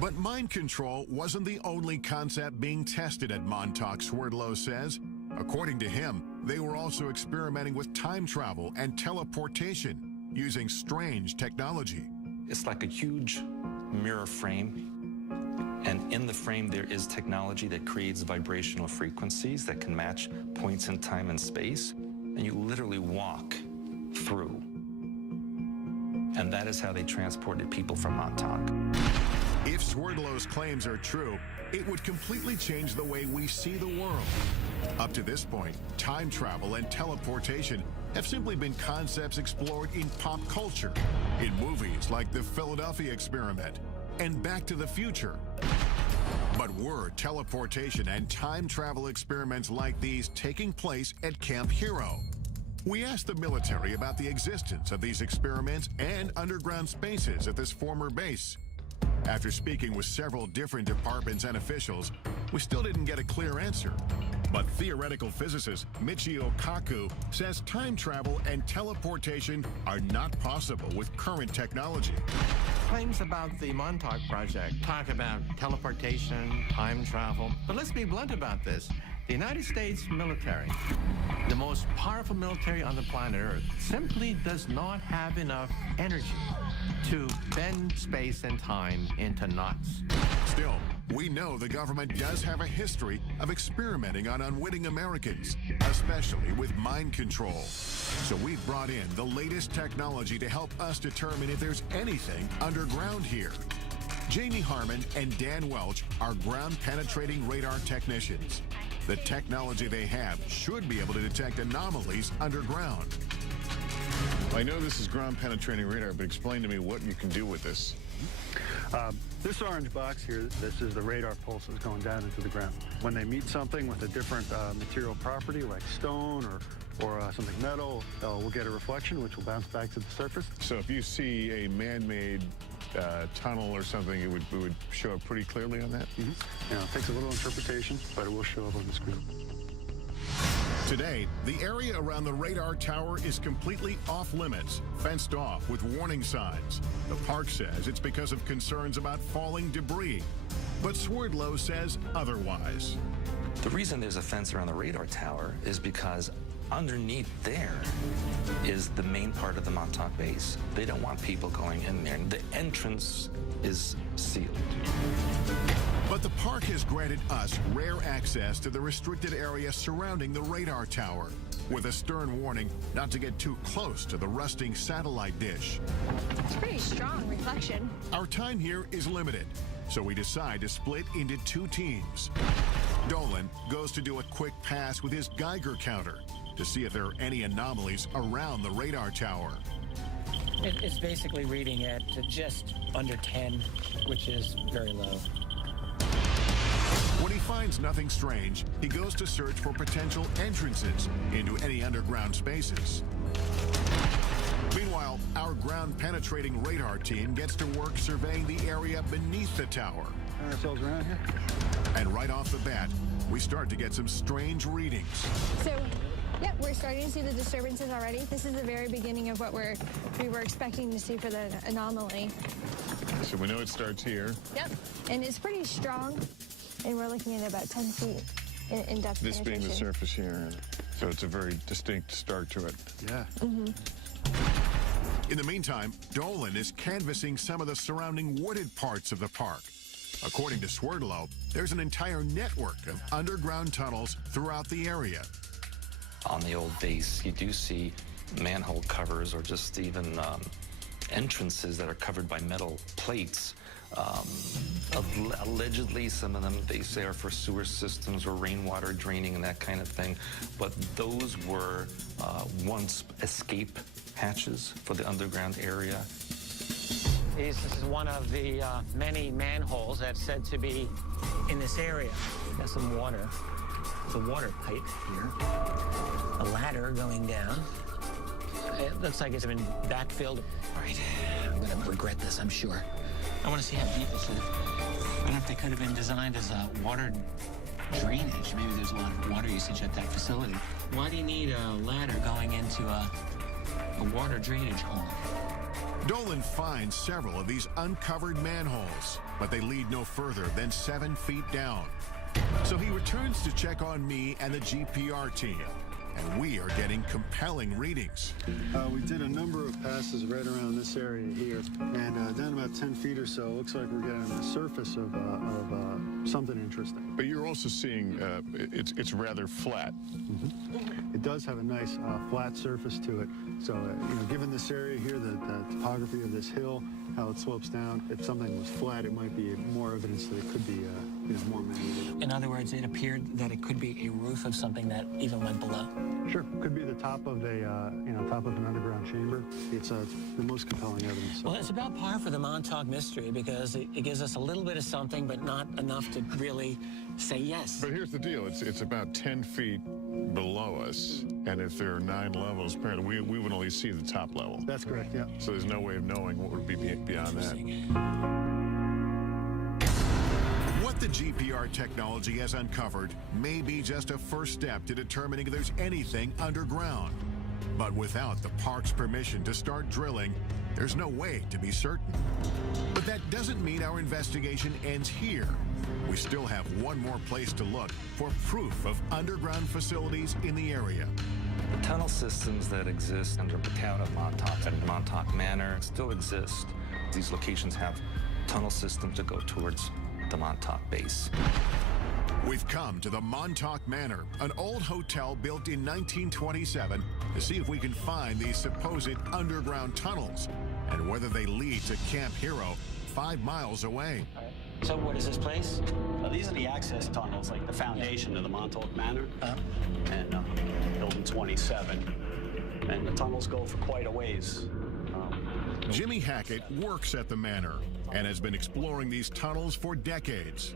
But mind control wasn't the only concept being tested at Montauk, Swerdlow says. According to him, they were also experimenting with time travel and teleportation using strange technology. It's like a huge mirror frame, and in the frame there is technology that creates vibrational frequencies that can match points in time and space, and you literally walk through. And that is how they transported people from Montauk. If Swerdlow's claims are true, it would completely change the way we see the world. Up to this point, time travel and teleportation have simply been concepts explored in pop culture, in movies like The Philadelphia Experiment and Back to the Future. But were teleportation and time travel experiments like these taking place at Camp Hero? We asked the military about the existence of these experiments and underground spaces at this former base. After speaking with several different departments and officials, we still didn't get a clear answer. But theoretical physicist Michio Kaku says time travel and teleportation are not possible with current technology. Claims about the Montauk Project talk about teleportation, time travel. But let's be blunt about this. The United States military, the most powerful military on the planet Earth, simply does not have enough energy to bend space and time into knots. Still, we know the government does have a history of experimenting on unwitting Americans, especially with mind control. So we've brought in the latest technology to help us determine if there's anything underground here. Jamie Harmon and Dan Welch are ground-penetrating radar technicians. The technology they have should be able to detect anomalies underground. I know this is ground-penetrating radar, but explain to me what you can do with this. This orange box here, this is the radar pulses going down into the ground. When they meet something with a different material property, like stone or something metal, we'll get a reflection, which will bounce back to the surface. So if you see a man-made tunnel or something, it would show up pretty clearly on that? Mm-hmm. You know, it takes a little interpretation, but it will show up on the screen. Today, the area around the radar tower is completely off-limits, fenced off with warning signs. The park says it's because of concerns about falling debris, but Swerdlow says otherwise. The reason there's a fence around the radar tower is because underneath there is the main part of the Montauk base. They don't want people going in there. The entrance is sealed. But the park has granted us rare access to the restricted area surrounding the radar tower, with a stern warning not to get too close to the rusting satellite dish. It's pretty strong reflection. Our time here is limited, so we decide to split into two teams. Dolan goes to do a quick pass with his Geiger counter to see if there are any anomalies around the radar tower. It's basically reading at just under 10, which is very low. When he finds nothing strange, he goes to search for potential entrances into any underground spaces. Meanwhile, our ground-penetrating radar team gets to work surveying the area beneath the tower. Turn ourselves around here. And right off the bat, we start to get some strange readings. So, yep, we're starting to see the disturbances already. This is the very beginning of what we were expecting to see for the anomaly. So we know it starts here. Yep, and it's pretty strong, and we're looking at about 10 feet in depth. This being the surface here, so it's a very distinct start to it. Yeah. Mm-hmm. In the meantime, Dolan is canvassing some of the surrounding wooded parts of the park. According to Swerdlow, there's an entire network of underground tunnels throughout the area. On the old base, you do see manhole covers or just even entrances that are covered by metal plates. Allegedly, some of them, they say, are for sewer systems or rainwater draining and that kind of thing. But those were once escape hatches for the underground area. This is one of the many manholes that's said to be in this area. Got some water. The water pipe here. A ladder going down. It looks like it's been backfilled. All right, I'm gonna regret this, I'm sure. I want to see how deep this is. I don't know if they could have been designed as a water drainage. Maybe there's a lot of water usage at that facility. Why do you need a ladder going into a water drainage hole? Dolan finds several of these uncovered manholes, but they lead no further than 7 feet down. So he returns to check on me and the GPR team, and we are getting compelling readings. We did a number of passes right around this area here, and down about 10 feet or so, it looks like we're getting the surface of something interesting. But you're also seeing it's rather flat. It does have a nice flat surface to it. So, given this area here, the topography of this hill, how it slopes down, if something was flat, it might be more evidence that it could be, more man-made. In other words, it appeared that it could be a roof of something that even went below. Sure, could be the top of a, top of an underground chamber. It's the most compelling evidence. Well, it's about par for the Montauk mystery because it gives us a little bit of something, but not enough to really say yes. But here's the deal. It's about 10 feet below us, and if there are 9 levels, apparently we would only see the top level. That's correct, yeah. So there's no way of knowing what would be beyond that. What the GPR technology has uncovered may be just a first step to determining if there's anything underground. But without the park's permission to start drilling, there's no way to be certain. But that doesn't mean our investigation ends here. We still have one more place to look for proof of underground facilities in the area. The tunnel systems that exist under the town of Montauk and Montauk Manor still exist. These locations have tunnel systems that go towards the Montauk base. We've come to the Montauk Manor, an old hotel built in 1927, to see if we can find these supposed underground tunnels and whether they lead to Camp Hero 5 miles away. So what is this place? These are the access tunnels, like the foundation of the Montauk Manor, and building 27. And the tunnels go for quite a ways. Jimmy Hackett works at the manor and has been exploring these tunnels for decades.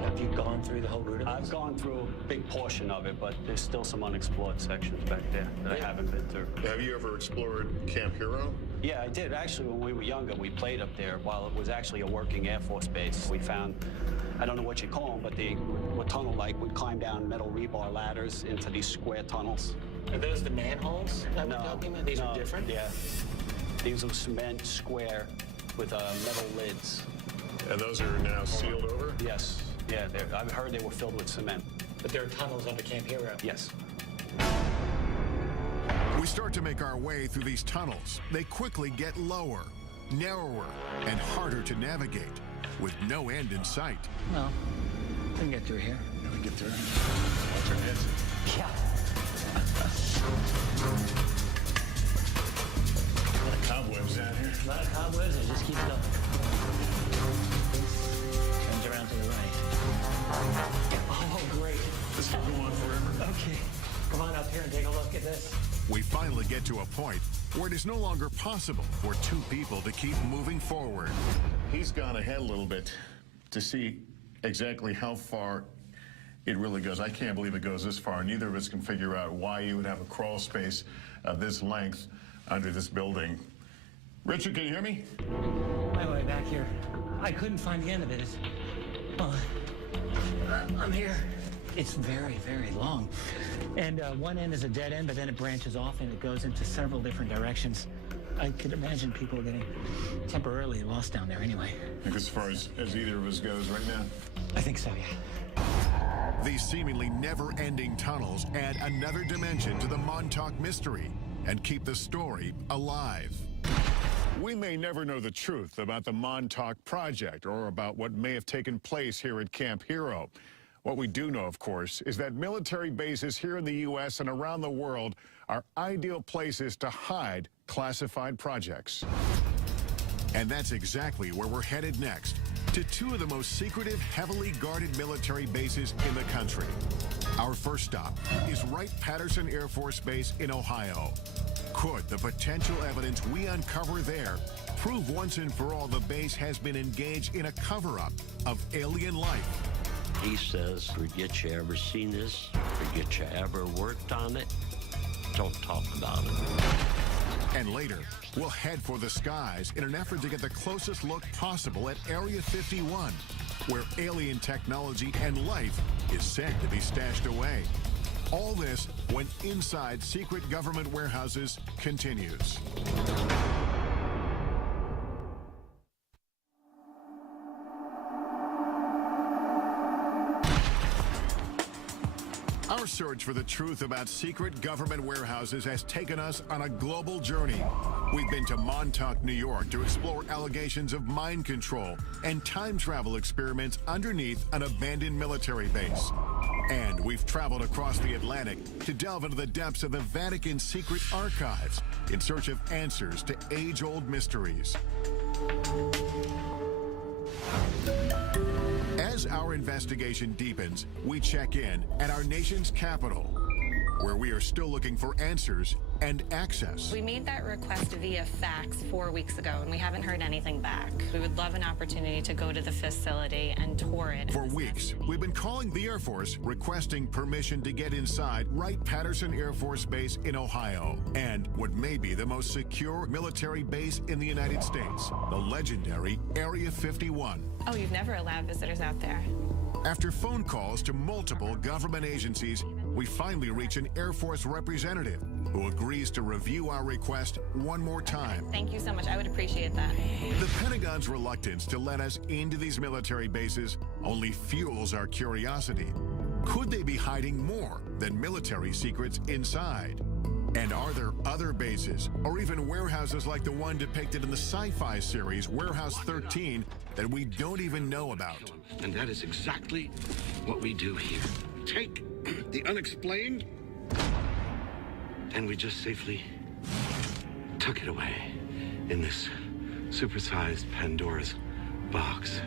Have you gone through the whole route of this? I've gone through a big portion of it, but there's still some unexplored sections back there that I haven't been through. Have you ever explored Camp Hero? Yeah, I did. Actually, when we were younger, we played up there while it was actually a working Air Force base. We found, I don't know what you call them, but they were tunnel-like. We'd climb down metal rebar ladders into these square tunnels. Are those the manholes that we're talking about? These are different? Yeah. These are cement square with metal lids. And those are now sealed over? Yes. Yeah, I've heard they were filled with cement. But there are tunnels under Camp Hero? Yes. We start to make our way through these tunnels. They quickly get lower, narrower, and harder to navigate, with no end in sight. No, we can get through here. We can get through. Watch our heads. Yeah. A lot of cobwebs down here. A lot of cobwebs, it just keeps going. Turns around to the right. Oh, great. This could go on forever. Okay, come on up here and take a look at this. We finally get to a point where it is no longer possible for 2 people to keep moving forward. He's gone ahead a little bit to see exactly how far it really goes. I can't believe it goes this far. Neither of us can figure out why you would have a crawl space of this length under this building. Richard, can you hear me? My way back here. I couldn't find the end of it. I'm here. It's very, very long. And one end is a dead end, but then it branches off and it goes into several different directions. I could imagine people getting temporarily lost down there anyway. I think as far as either of us goes right now? I think so, yeah. These seemingly never-ending tunnels add another dimension to the Montauk mystery and keep the story alive. We may never know the truth about the Montauk Project or about what may have taken place here at Camp Hero. What we do know, of course, is that military bases here in the U.S. and around the world are ideal places to hide classified projects. And that's exactly where we're headed next, to 2 of the most secretive, heavily guarded military bases in the country. Our first stop is Wright-Patterson Air Force Base in Ohio. Could the potential evidence we uncover there prove once and for all the base has been engaged in a cover-up of alien life? He says, forget you ever seen this, forget you ever worked on it, don't talk about it. And later, we'll head for the skies in an effort to get the closest look possible at Area 51, where alien technology and life is said to be stashed away. All this when Inside Secret Government Warehouses continues. Our search for the truth about secret government warehouses has taken us on a global journey. We've been to Montauk, New York to explore allegations of mind control and time travel experiments underneath an abandoned military base. And we've traveled across the Atlantic to delve into the depths of the Vatican's secret archives in search of answers to age-old mysteries. As our investigation deepens, we check in at our nation's capital, where we are still looking for answers and access. We made that request via fax 4 weeks ago, and we haven't heard anything back. We would love an opportunity to go to the facility and tour it. For weeks, we've been calling the Air Force requesting permission to get inside Wright-Patterson Air Force Base in Ohio, and what may be the most secure military base in the United States, the legendary Area 51. Oh, you've never allowed visitors out there? After phone calls to multiple government agencies, we finally reach an Air Force representative who agrees to review our request one more time. Thank you so much. I would appreciate that. The Pentagon's reluctance to let us into these military bases only fuels our curiosity. Could they be hiding more than military secrets inside? And are there other bases, or even warehouses like the one depicted in the sci-fi series Warehouse 13 that we don't even know about? And that is exactly what we do here. Take the unexplained, and we just safely tuck it away in this supersized Pandora's box.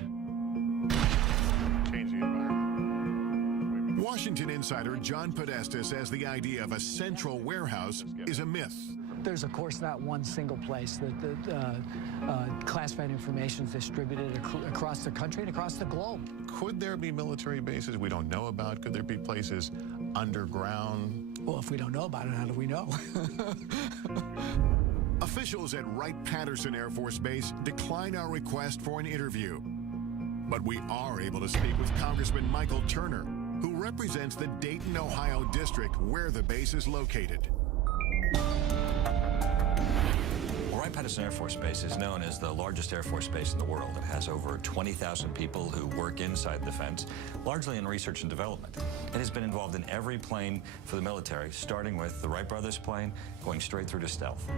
Washington insider John Podesta says the idea of a central warehouse is a myth. There's, of course, not one single place that classified information is distributed across the country and across the globe. Could there be military bases we don't know about? Could there be places underground? Well, if we don't know about it, how do we know? Officials at Wright-Patterson Air Force Base decline our request for an interview. But we are able to speak with Congressman Michael Turner, who represents the Dayton, Ohio district where the base is located. Wright-Patterson Air Force Base is known as the largest Air Force base in the world. It has over 20,000 people who work inside the fence, largely in research and development. It has been involved in every plane for the military, starting with the Wright brothers plane, going straight through to stealth.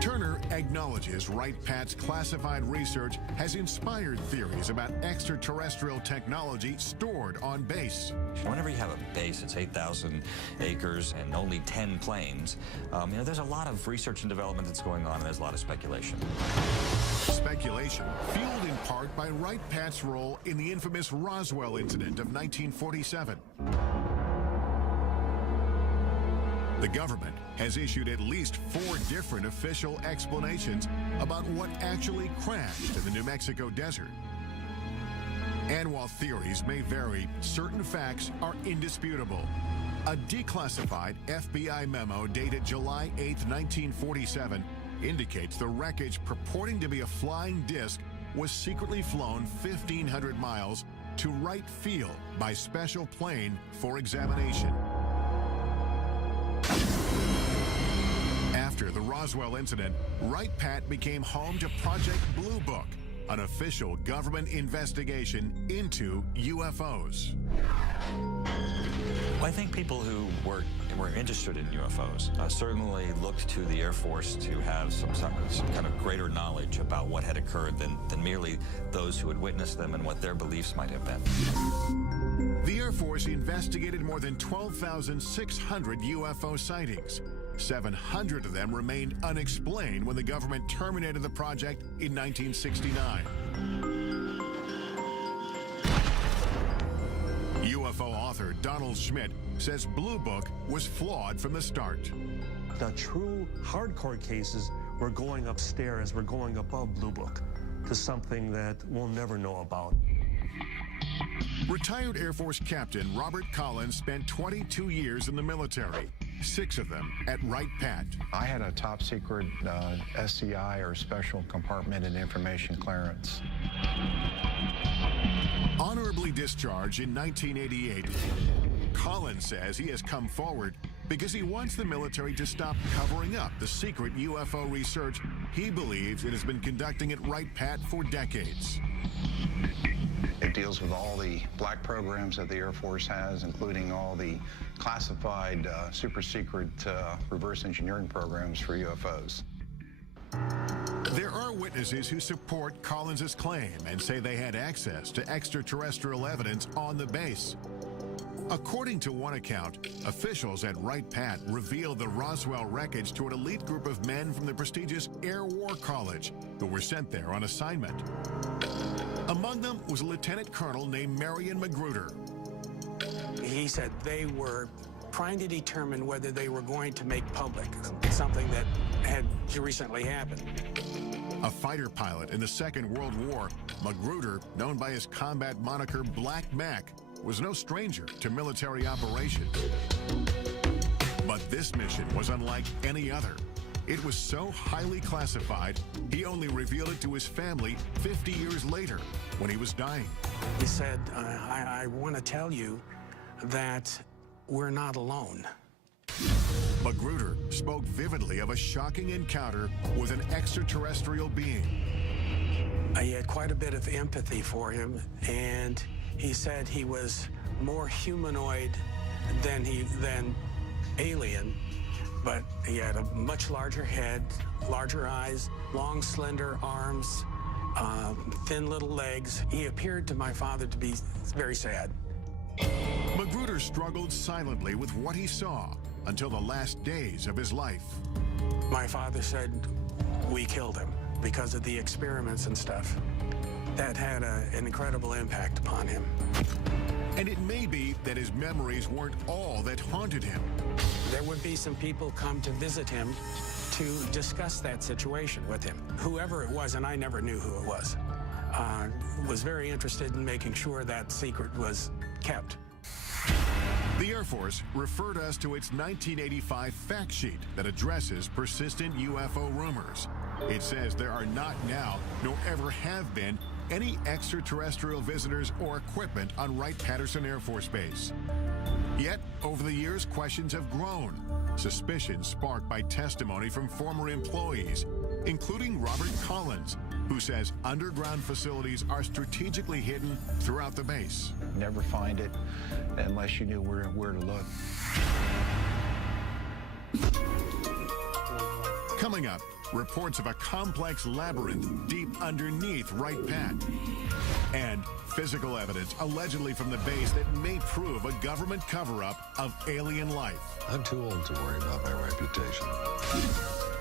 Turner acknowledges Wright-Pat's classified research has inspired theories about extraterrestrial technology stored on base. Whenever you have a base, it's 8,000 acres and only 10 planes. There's a lot of research and development that's going on, and there's a lot of speculation. Speculation fueled in part by Wright-Pat's role in the infamous Roswell incident of 1947. The government has issued at least 4 different official explanations about what actually crashed in the New Mexico desert. And while theories may vary, certain facts are indisputable. A declassified FBI memo dated July 8, 1947, indicates the wreckage purporting to be a flying disc was secretly flown 1,500 miles to Wright Field by special plane for examination. After the Roswell incident, Wright-Pat became home to Project Blue Book, an official government investigation into UFOs. Well, I think people who were interested in UFOs certainly looked to the Air Force to have some kind of greater knowledge about what had occurred than merely those who had witnessed them and what their beliefs might have been. The Air Force investigated more than 12,600 UFO sightings. 700 of them remained unexplained when the government terminated the project in 1969. UFO author Donald Schmidt says Blue Book was flawed from the start. The true hardcore cases were going upstairs, we're going above Blue Book to something that we'll never know about. Retired Air Force Captain Robert Collins spent 22 years in the military, 6 of them at Wright-Pat. I had a top secret SCI, or Special Compartment and Information Clearance. Honorably discharged in 1988, Collins says he has come forward because he wants the military to stop covering up the secret UFO research he believes it has been conducting at Wright-Pat for decades. It deals with all the black programs that the Air Force has, including all the classified, super secret reverse engineering programs for UFOs. There are witnesses who support Collins's claim and say they had access to extraterrestrial evidence on the base. According to one account, officials at Wright-Patt revealed the Roswell wreckage to an elite group of men from the prestigious Air War College who were sent there on assignment. Among them was a lieutenant colonel named Marion Magruder. He said they were trying to determine whether they were going to make public something that had recently happened. A fighter pilot in the Second World War, Magruder, known by his combat moniker Black Mac, was no stranger to military operations. But this mission was unlike any other. It was so highly classified, he only revealed it to his family 50 years later when he was dying. He said, I want to tell you that we're not alone. Magruder spoke vividly of a shocking encounter with an extraterrestrial being. He had quite a bit of empathy for him, and he said he was more humanoid than alien, but he had a much larger head, larger eyes, long, slender arms, thin little legs. He appeared to my father to be very sad. Magruder struggled silently with what he saw until the last days of his life. My father said we killed him because of the experiments and stuff. That had an incredible impact upon him. And it may be that his memories weren't all that haunted him. There would be some people come to visit him to discuss that situation with him. Whoever it was, and I never knew who it was very interested in making sure that secret was kept. The Air Force referred us to its 1985 fact sheet that addresses persistent UFO rumors. It says there are not now, nor ever have been, any extraterrestrial visitors or equipment on Wright-Patterson Air Force Base. Yet, over the years, questions have grown. Suspicions sparked by testimony from former employees, including Robert Collins, who says underground facilities are strategically hidden throughout the base. Never find it unless you knew where to look. Coming up, reports of a complex labyrinth deep underneath Wright-Patt. And physical evidence allegedly from the base that may prove a government cover-up of alien life. I'm too old to worry about my reputation.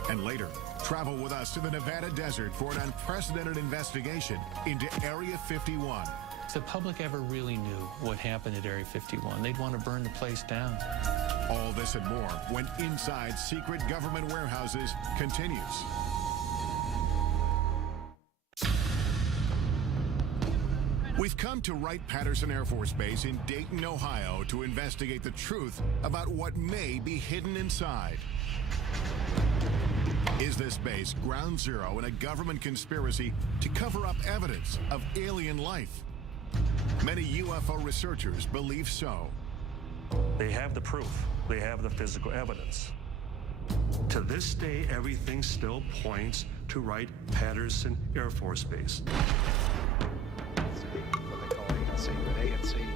And later, travel with us to the Nevada desert for an unprecedented investigation into Area 51. If the public ever really knew what happened at Area 51, they'd want to burn the place down. All this and more when Inside Secret Government Warehouses continues. We've come to Wright-Patterson Air Force Base in Dayton, Ohio to investigate the truth about what may be hidden inside. Is this base ground zero in a government conspiracy to cover up evidence of alien life? Many UFO researchers believe so. They have the proof. They have the physical evidence. To this day, everything still points to Wright-Patterson Air Force Base.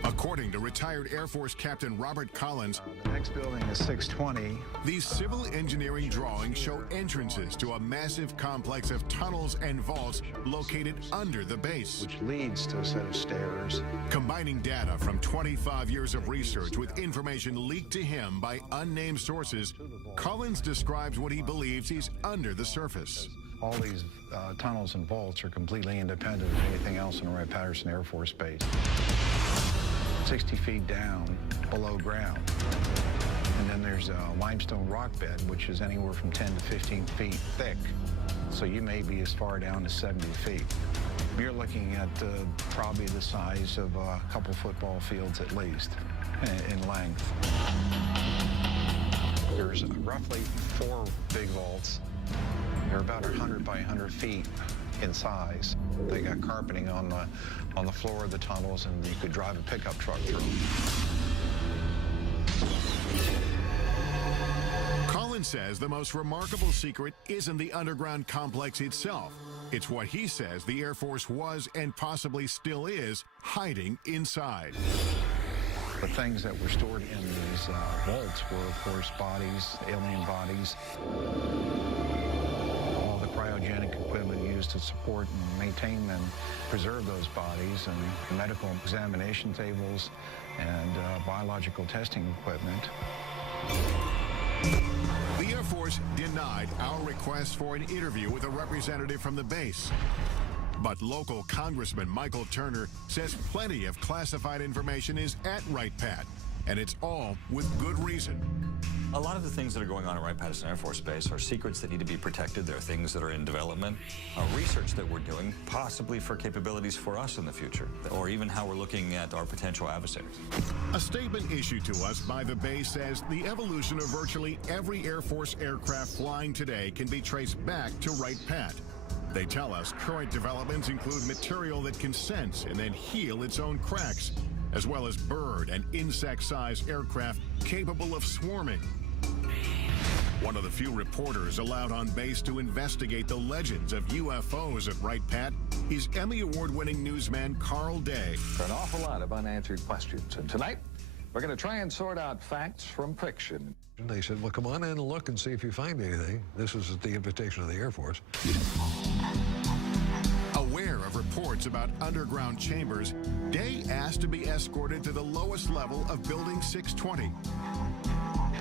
According to retired Air Force Captain Robert Collins, the next building is 620. These civil engineering drawings show entrances to a massive complex of tunnels and vaults located under the base, which leads to a set of stairs. Combining data from 25 years of research with information leaked to him by unnamed sources, Collins describes what he believes is under the surface. All these tunnels and vaults are completely independent of anything else in Wright-Patterson Air Force Base. 60 feet down below ground. And then there's a limestone rock bed, which is anywhere from 10 to 15 feet thick. So you may be as far down as 70 feet. You're looking at probably the size of a couple football fields at least in length. There's roughly 4 big vaults. They're about 100 by 100 feet in size. They got carpeting on the floor of the tunnels, and you could drive a pickup truck through. Collins says the most remarkable secret isn't the underground complex itself, It's what he says the Air Force was and possibly still is hiding inside. The things that were stored in these vaults were, of course, bodies, alien bodies, all the cryogenic equipment used to support and maintain and preserve those bodies, and medical examination tables and biological testing equipment. The Air Force denied our request for an interview with a representative from the base. But local Congressman Michael Turner says plenty of classified information is at Wright-Patt, and it's all with good reason. A lot of the things that are going on at Wright-Patterson Air Force Base are secrets that need to be protected. There are things that are in development, research that we're doing, possibly for capabilities for us in the future, or even how we're looking at our potential adversaries. A statement issued to us by the base says the evolution of virtually every Air Force aircraft flying today can be traced back to Wright-Patt. They tell us current developments include material that can sense and then heal its own cracks, as well as bird and insect-sized aircraft capable of swarming. One of the few reporters allowed on base to investigate the legends of UFOs at Wright-Patt is Emmy Award-winning newsman Carl Day. For an awful lot of unanswered questions. And tonight, we're going to try and sort out facts from fiction. And they said, well, come on in and look and see if you find anything. This was at the invitation of the Air Force. Aware of reports about underground chambers, Day asked to be escorted to the lowest level of Building 620.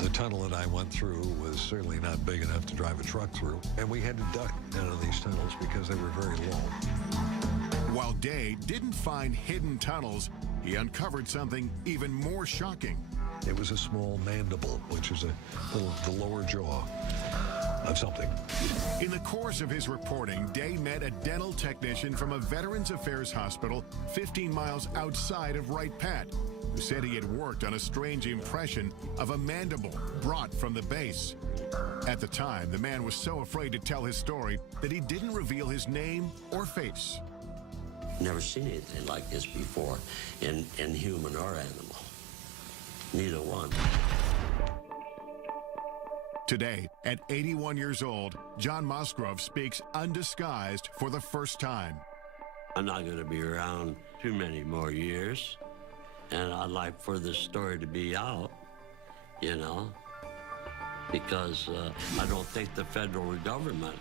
The tunnel that I went through was certainly not big enough to drive a truck through, and we had to duck down in these tunnels because they were very low. While Day didn't find hidden tunnels, he uncovered something even more shocking. It was a small mandible, which is the lower jaw of something. In the course of his reporting, Day met a dental technician from a Veterans Affairs hospital 15 miles outside of Wright-Patt, who said he had worked on a strange impression of a mandible brought from the base. At the time, the man was so afraid to tell his story that he didn't reveal his name or face. Never seen anything like this before in human or animal. Neither one. Today, at 81 years old, John Musgrove speaks undisguised for the first time. I'm not going to be around too many more years, and I'd like for this story to be out, you know, because I don't think the federal government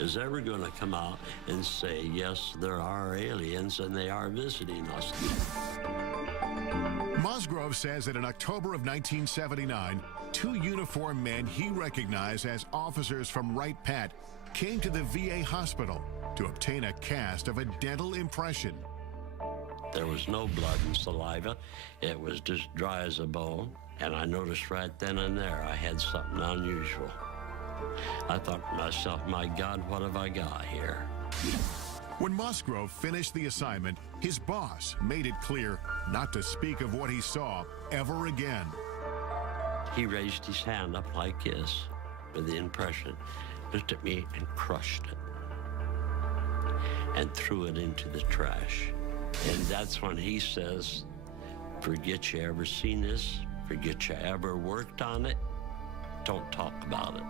is ever going to come out and say, yes, there are aliens and they are visiting us. Musgrove says that in October of 1979, two uniformed men he recognized as officers from Wright-Patt came to the VA hospital to obtain a cast of a dental impression. There was no blood and saliva. It was just dry as a bone. And I noticed right then and there I had something unusual. I thought to myself, my God, what have I got here? When Musgrove finished the assignment, his boss made it clear not to speak of what he saw ever again. He raised his hand up like this with the impression, looked at me and crushed it and threw it into the trash. And that's when he says, forget you ever seen this, forget you ever worked on it, don't talk about it.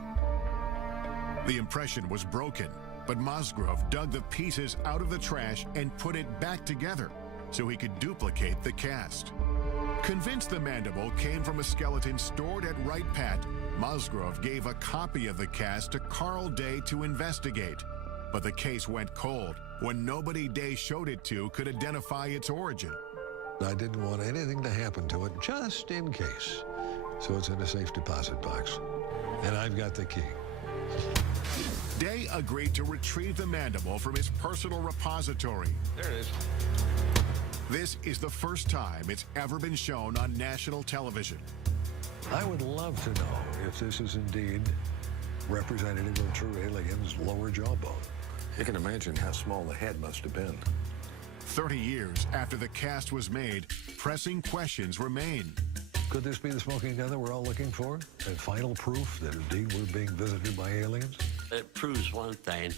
The impression was broken, but Musgrove dug the pieces out of the trash and put it back together so he could duplicate the cast. Convinced the mandible came from a skeleton stored at Wright-Patt, Musgrove gave a copy of the cast to Carl Day to investigate. But the case went cold when nobody Day showed it to could identify its origin. I didn't want anything to happen to it, just in case. So it's in a safe deposit box. And I've got the key. Day agreed to retrieve the mandible from his personal repository. There it is. This is the first time it's ever been shown on national television. I would love to know if this is indeed representative of true aliens' lower jawbone. You can imagine how small the head must have been. 30 years after the cast was made, pressing questions remain. Could this be the smoking gun that we're all looking for? And final proof that indeed we're being visited by aliens? It proves one thing,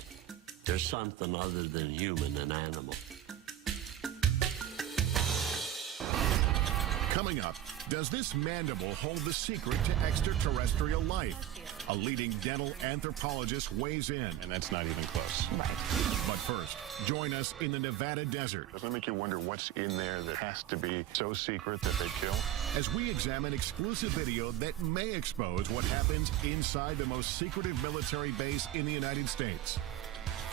there's something other than human and animal. Coming up, does this mandible hold the secret to extraterrestrial life? A leading dental anthropologist weighs in. And that's not even close. Right. But first, join us in the Nevada desert. Doesn't it make you wonder what's in there that has to be so secret that they kill? As we examine exclusive video that may expose what happens inside the most secretive military base in the United States.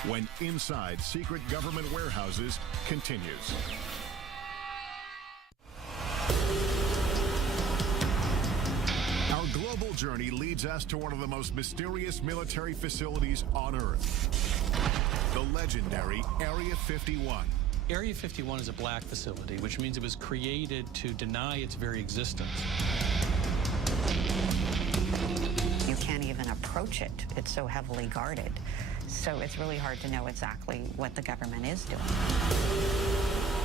When Inside Secret Government Warehouses continues. Our global journey leads us to one of the most mysterious military facilities on Earth. The legendary Area 51. Area 51 is a black facility, which means it was created to deny its very existence. You can't even approach it. It's so heavily guarded. So it's really hard to know exactly what the government is doing.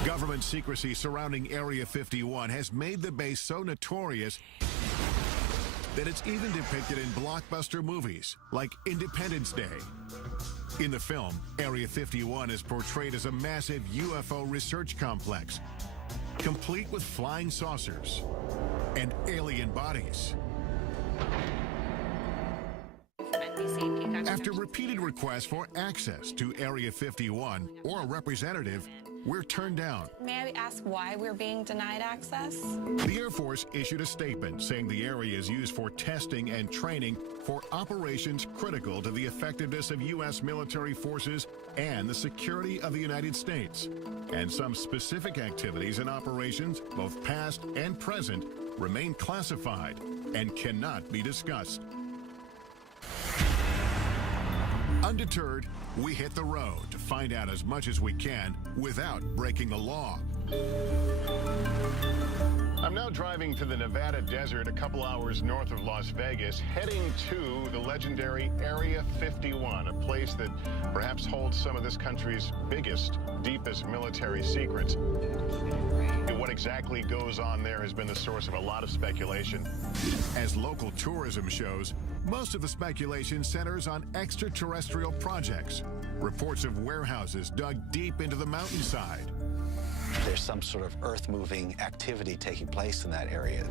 Government secrecy surrounding Area 51 has made the base so notorious that it's even depicted in blockbuster movies like Independence Day. In the film, Area 51 is portrayed as a massive UFO research complex, complete with flying saucers and alien bodies. After repeated requests for access to Area 51 or a representative, we're turned down. May I ask why we're being denied access? The Air Force issued a statement saying the area is used for testing and training for operations critical to the effectiveness of U.S. military forces and the security of the United States. And some specific activities and operations, both past and present, remain classified and cannot be discussed. Undeterred, we hit the road to find out as much as we can without breaking the law. I'm now driving to the Nevada desert a couple hours north of Las Vegas, heading to the legendary Area 51, a place that perhaps holds some of this country's biggest, deepest military secrets. What exactly goes on there has been the source of a lot of speculation. As local tourism shows, most of the speculation centers on extraterrestrial projects, reports of warehouses dug deep into the mountainside. There's some sort of earth-moving activity taking place in that area.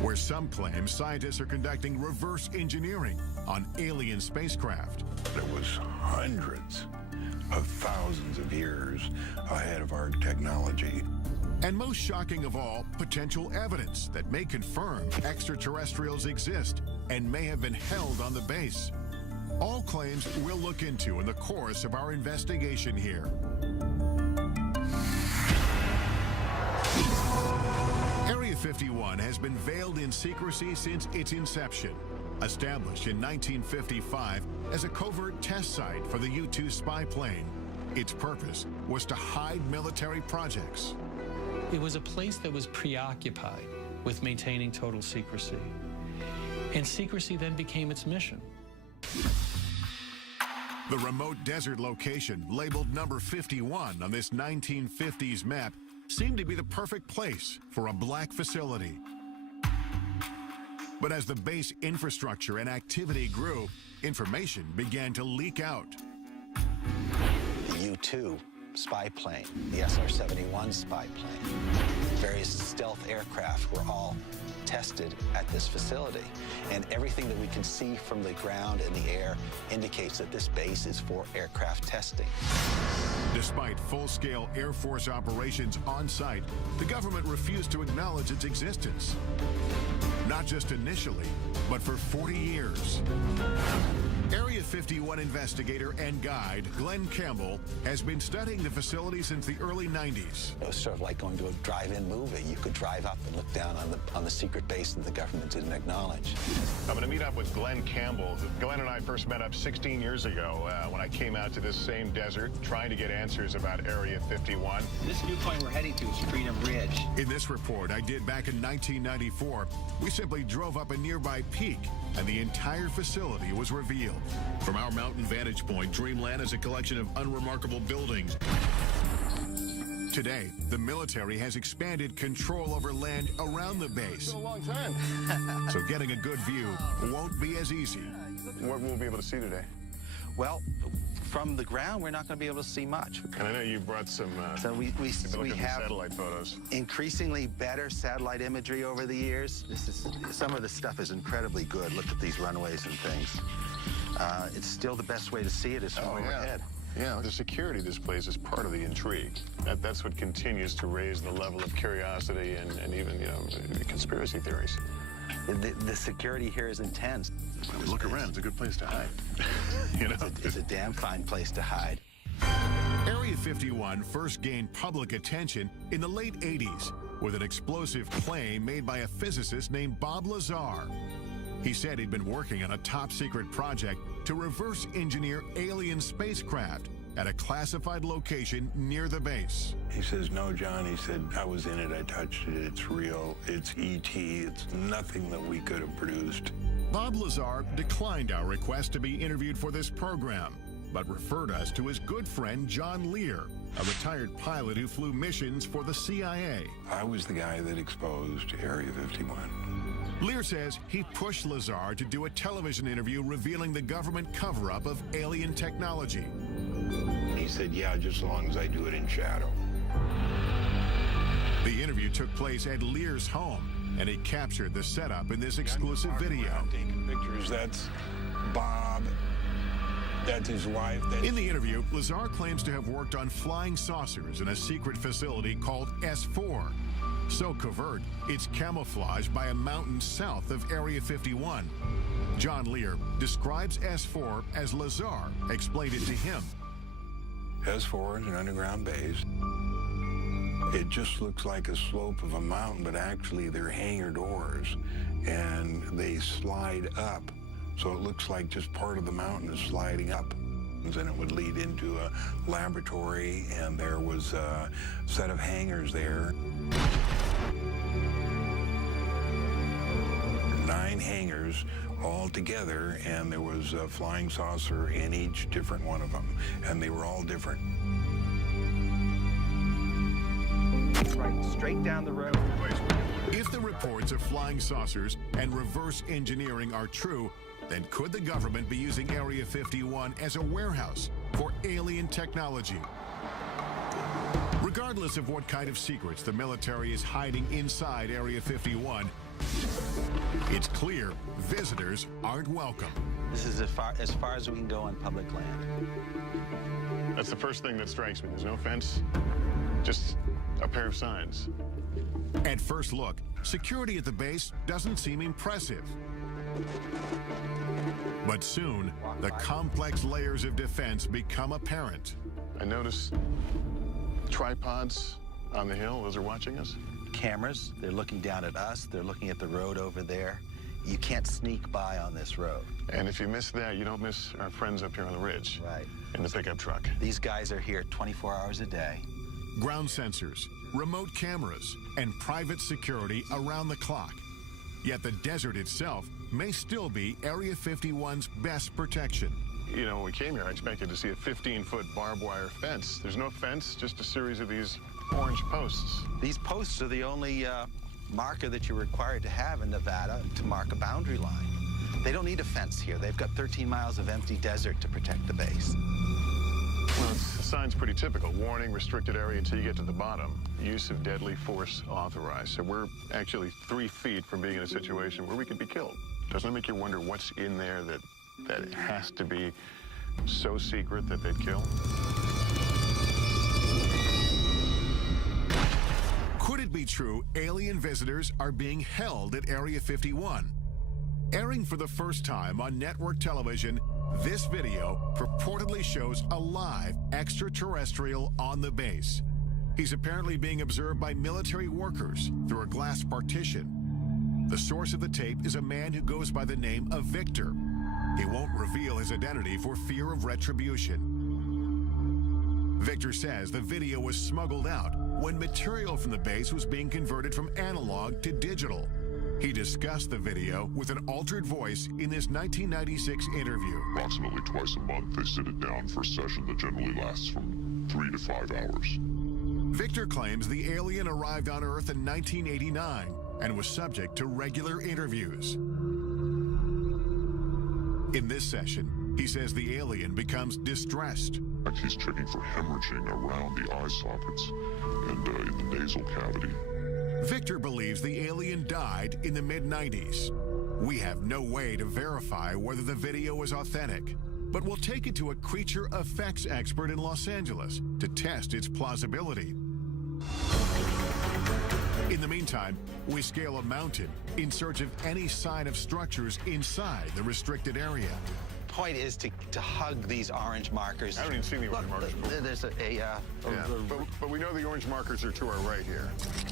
Where some claim scientists are conducting reverse engineering on alien spacecraft. It was hundreds of thousands of years ahead of our technology. And most shocking of all, potential evidence that may confirm extraterrestrials exist and may have been held on the base. All claims we'll look into in the course of our investigation here. Area 51 has been veiled in secrecy since its inception. Established in 1955 as a covert test site for the U-2 spy plane, its purpose was to hide military projects. It was a place that was preoccupied with maintaining total secrecy. And secrecy then became its mission. The remote desert location, labeled number 51 on this 1950s map, seemed to be the perfect place for a black facility. But as the base infrastructure and activity grew, information began to leak out. The U-2 spy plane, the SR-71 spy plane, various stealth aircraft were all tested at this facility. And everything that we can see from the ground and the air indicates that this base is for aircraft testing. Despite full-scale Air Force operations on site, the government refused to acknowledge its existence. Not just initially, but for 40 years. Area 51 investigator and guide Glenn Campbell has been studying the facility since the early 90s. It was sort of like going to a drive-in movie. You could drive up and look down on the secret base that the government didn't acknowledge. I'm going to meet up with Glenn Campbell. Glenn and I first met up 16 years ago when I came out to this same desert trying to get answers about Area 51. This new point we're heading to is Freedom Bridge. In this report I did back in 1994, we simply drove up a nearby peak and the entire facility was revealed. From our mountain vantage point, Dreamland is a collection of unremarkable buildings. Today, the military has expanded control over land around the base. A long time. So getting a good view won't be as easy. What will we be able to see today? Well, from the ground, we're not going to be able to see much. And I know you brought some. So we have satellite photos. Increasingly better satellite imagery over the years. Some of the stuff is incredibly good. Look at these runways and things. It's still the best way to see it is from overhead. Yeah, the security of this place is part of the intrigue. That's what continues to raise the level of curiosity and even, conspiracy theories. The security here is intense. Well, look around. It's a good place to hide. It's a damn fine place to hide. Area 51 first gained public attention in the late 80s with an explosive claim made by a physicist named Bob Lazar. He said he'd been working on a top-secret project to reverse engineer alien spacecraft at a classified location near the base. He says, no, John, he said, I was in it, I touched it, it's real, it's E.T., it's nothing that we could have produced. Bob Lazar declined our request to be interviewed for this program, but referred us to his good friend John Lear, a retired pilot who flew missions for the CIA. I was the guy that exposed Area 51. Lear says he pushed Lazar to do a television interview revealing the government cover-up of alien technology. He said, yeah, just as long as I do it in shadow. The interview took place at Lear's home, and he captured the setup in this exclusive video. Taking pictures, that's Bob. That's his wife. In the interview, Lazar claims to have worked on flying saucers in a secret facility called S4. So covert, it's camouflaged by a mountain south of Area 51. John Lear describes S4 as Lazar explained it to him. S4 is an underground base. It just looks like a slope of a mountain, but actually they're hangar doors, and they slide up. So it looks like just part of the mountain is sliding up. And it would lead into a laboratory, and there was a set of hangars there. 9 hangars all together, and there was a flying saucer in each different one of them, and they were all different. Right, straight down the road. If the reports of flying saucers and reverse engineering are true, then could the government be using Area 51 as a warehouse for alien technology? Regardless of what kind of secrets the military is hiding inside Area 51, it's clear visitors aren't welcome. This is as far as we can go on public land. That's the first thing that strikes me. There's no fence, just a pair of signs. At first look, security at the base doesn't seem impressive. But soon, the complex layers of defense become apparent. I notice tripods on the hill. Those are watching us. Cameras, they're looking down at us. They're looking at the road over there. You can't sneak by on this road. And if you miss that, you don't miss our friends up here on the ridge. Right. In the pickup truck. These guys are here 24 hours a day. Ground sensors, remote cameras, and private security around the clock. Yet the desert itself may still be Area 51's best protection. You know, when we came here, I expected to see a 15-foot barbed wire fence. There's no fence, just a series of these orange posts. These posts are the only marker that you're required to have in Nevada to mark a boundary line. They don't need a fence here. They've got 13 miles of empty desert to protect the base. Well, the sign's pretty typical. Warning, restricted area until you get to the bottom. Use of deadly force authorized. So we're actually 3 feet from being in a situation where we could be killed. Doesn't it make you wonder what's in there that it has to be so secret that they'd kill? Could it be true alien visitors are being held at Area 51? Airing for the first time on network television, this video purportedly shows a live extraterrestrial on the base. He's apparently being observed by military workers through a glass partition. The source of the tape is a man who goes by the name of Victor. He won't reveal his identity for fear of retribution. Victor says the video was smuggled out when material from the base was being converted from analog to digital. He discussed the video with an altered voice in this 1996 interview. Approximately twice a month, they sit it down for a session that generally lasts from 3 to 5 hours. Victor claims the alien arrived on Earth in 1989 and was subject to regular interviews. In this session, He says the alien becomes distressed. He's checking for hemorrhaging around the eye sockets and in the nasal cavity. Victor believes the alien died in the mid-90s. We have no way to verify whether the video is authentic, but we'll take it to a creature effects expert in Los Angeles to test its plausibility. In the meantime, we scale a mountain in search of any sign of structures inside the restricted area. Point is to hug these orange markers. I haven't even seen the orange markers before. There's but we know the orange markers are to our right here.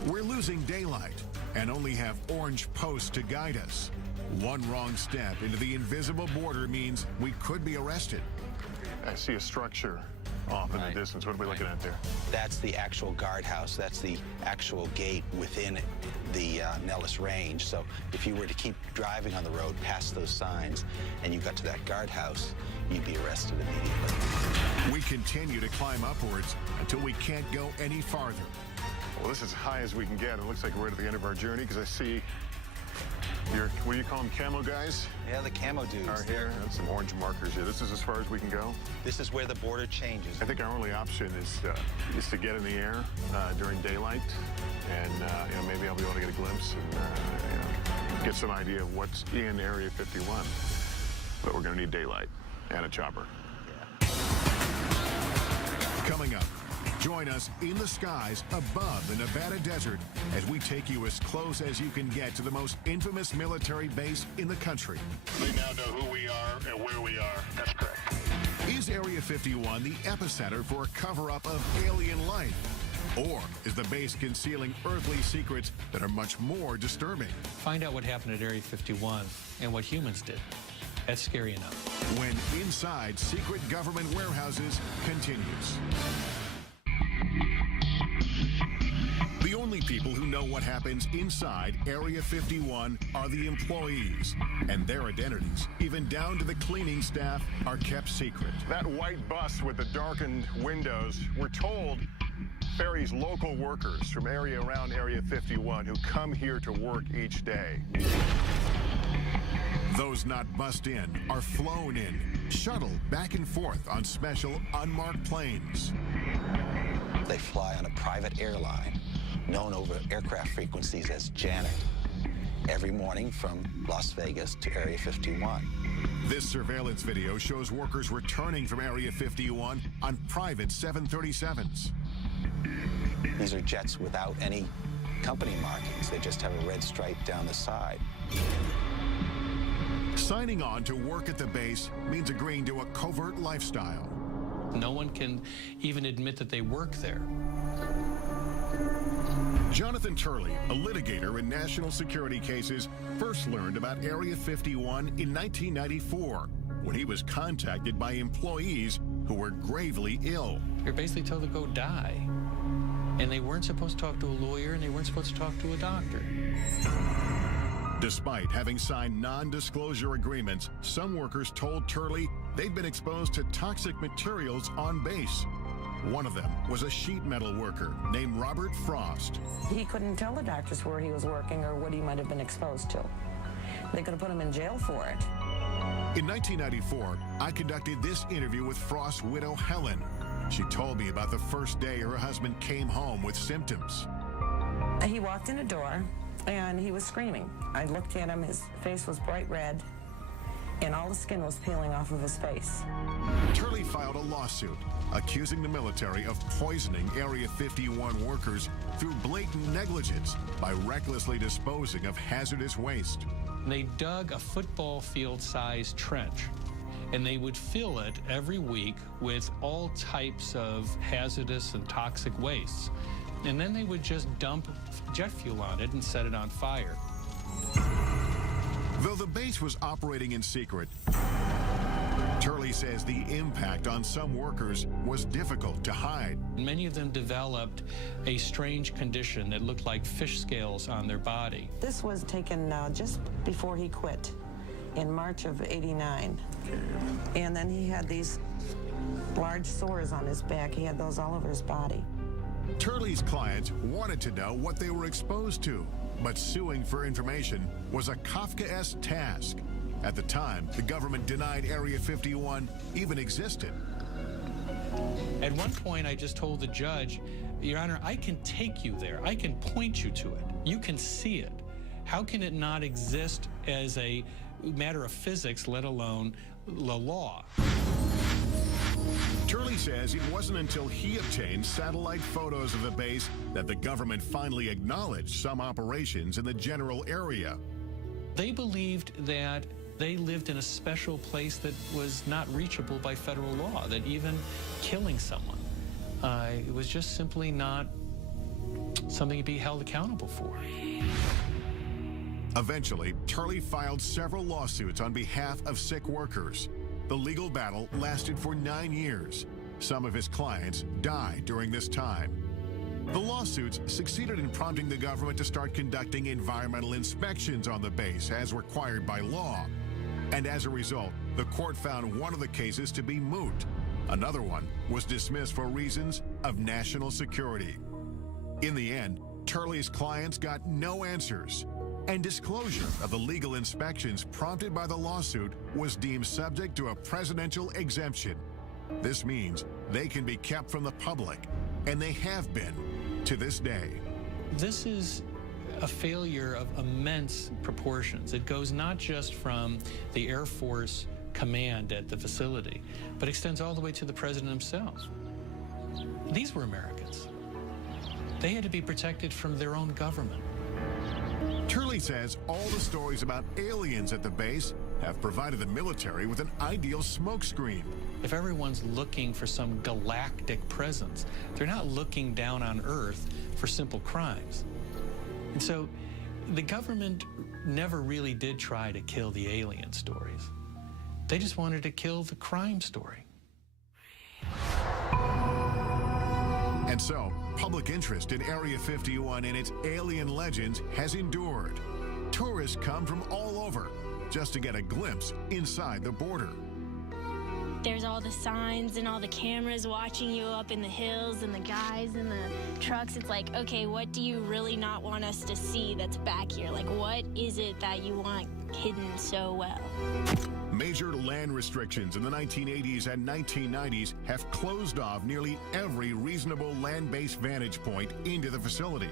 We're losing daylight and only have orange posts to guide us. One wrong step into the invisible border means we could be arrested. I see a structure off in the distance. What are we looking at there? That's the actual guardhouse. That's the actual gate within the Nellis Range. So if you were to keep driving on the road past those signs and you got to that guardhouse, you'd be arrested immediately. We continue to climb upwards until we can't go any farther. Well, this is as high as we can get. It looks like we're at the end of our journey because I see what do you call them, camo guys? Yeah, the camo dudes. Are here. That's some orange markers here. This is as far as we can go. This is where the border changes. I think our only option is to get in the air during daylight, and maybe I'll be able to get a glimpse and get some idea of what's in Area 51. But we're going to need daylight and a chopper. Yeah. Coming up, join us in the skies above the Nevada desert as we take you as close as you can get to the most infamous military base in the country. They now know who we are and where we are. That's correct. Is Area 51 the epicenter for a cover-up of alien life? Or is the base concealing earthly secrets that are much more disturbing? Find out what happened at Area 51 and what humans did. That's scary enough. When Inside Secret Government Warehouses continues. The only people who know what happens inside Area 51 are the employees, and their identities, even down to the cleaning staff, are kept secret. That white bus with the darkened windows, we're told, ferries local workers from around Area 51 who come here to work each day. Those not bussed in are flown in, shuttled back and forth on special unmarked planes. They fly on a private airline known over aircraft frequencies as Janet every morning from Las Vegas to Area 51. This surveillance video shows workers returning from Area 51 on private 737s. These are jets without any company markings. They just have a red stripe down the side. Signing on to work at the base means agreeing to a covert lifestyle. No one can even admit that they work there. Jonathan Turley, a litigator in national security cases, first learned about Area 51 in 1994 when he was contacted by employees who were gravely ill. You're basically told to go die. And they weren't supposed to talk to a lawyer, and they weren't supposed to talk to a doctor. Despite having signed non-disclosure agreements, some workers told Turley they'd been exposed to toxic materials on base. One of them was a sheet metal worker named Robert Frost. He couldn't tell the doctors where he was working or what he might have been exposed to. They could have put him in jail for it. In 1994, I conducted this interview with Frost's widow, Helen. She told me about the first day her husband came home with symptoms. He walked in a door and he was screaming. I looked at him, his face was bright red, and all the skin was peeling off of his face. Turley filed a lawsuit accusing the military of poisoning Area 51 workers through blatant negligence by recklessly disposing of hazardous waste. They dug a football field-sized trench, and they would fill it every week with all types of hazardous and toxic wastes. And then they would just dump jet fuel on it and set it on fire. Though the base was operating in secret, Turley says the impact on some workers was difficult to hide. Many of them developed a strange condition that looked like fish scales on their body. This was taken just before he quit in March of '89. And then he had these large sores on his back. He had those all over his body. Turley's clients wanted to know what they were exposed to, but suing for information was a Kafkaesque task. At the time, the government denied Area 51 even existed. At one point, I just told the judge, Your Honor, I can take you there. I can point you to it. You can see it. How can it not exist as a matter of physics, let alone the law? Turley says it wasn't until he obtained satellite photos of the base that the government finally acknowledged some operations in the general area. They believed that they lived in a special place that was not reachable by federal law, that even killing someone, it was just simply not something to be held accountable for. Eventually, Turley filed several lawsuits on behalf of sick workers. The legal battle lasted for 9 years. Some of his clients died during this time. The lawsuits succeeded in prompting the government to start conducting environmental inspections on the base as required by law. And as a result, the court found one of the cases to be moot. Another one was dismissed for reasons of national security. In the end, Turley's clients got no answers, and disclosure of the legal inspections prompted by the lawsuit was deemed subject to a presidential exemption. This means they can be kept from the public, and they have been to this day. This is a failure of immense proportions. It goes not just from the Air Force command at the facility, but extends all the way to the president himself. These were Americans. They had to be protected from their own government. Turley says all the stories about aliens at the base have provided the military with an ideal smokescreen. If everyone's looking for some galactic presence, they're not looking down on Earth for simple crimes. And so the government never really did try to kill the alien stories. They just wanted to kill the crime story. And so, public interest in Area 51 and its alien legends has endured. Tourists come from all over just to get a glimpse inside the border. There's all the signs and all the cameras watching you up in the hills and the guys in the trucks. It's like, okay, what do you really not want us to see that's back here? Like, what is it that you want hidden so well? Major land restrictions in the 1980s and 1990s have closed off nearly every reasonable land-based vantage point into the facility.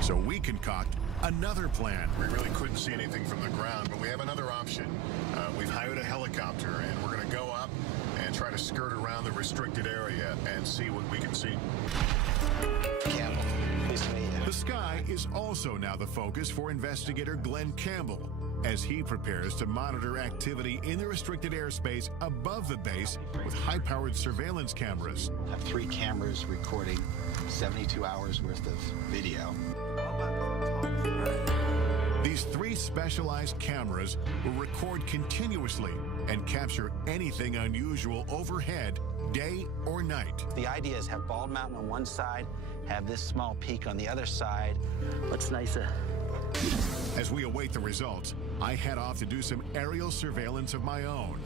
So we concoct another plan. We really couldn't see anything from the ground, but we have another option. We've hired a helicopter, and we're going to go up and try to skirt around the restricted area and see what we can see. Campbell, pleased to meet you. The sky is also now the focus for investigator Glenn Campbell, as he prepares to monitor activity in the restricted airspace above the base with high-powered surveillance cameras. I have 3 cameras recording 72 hours worth of video. These 3 specialized cameras will record continuously and capture anything unusual overhead, day or night. The idea is have Bald Mountain on one side, have this small peak on the other side. Looks nicer. As we await the results, I head off to do some aerial surveillance of my own.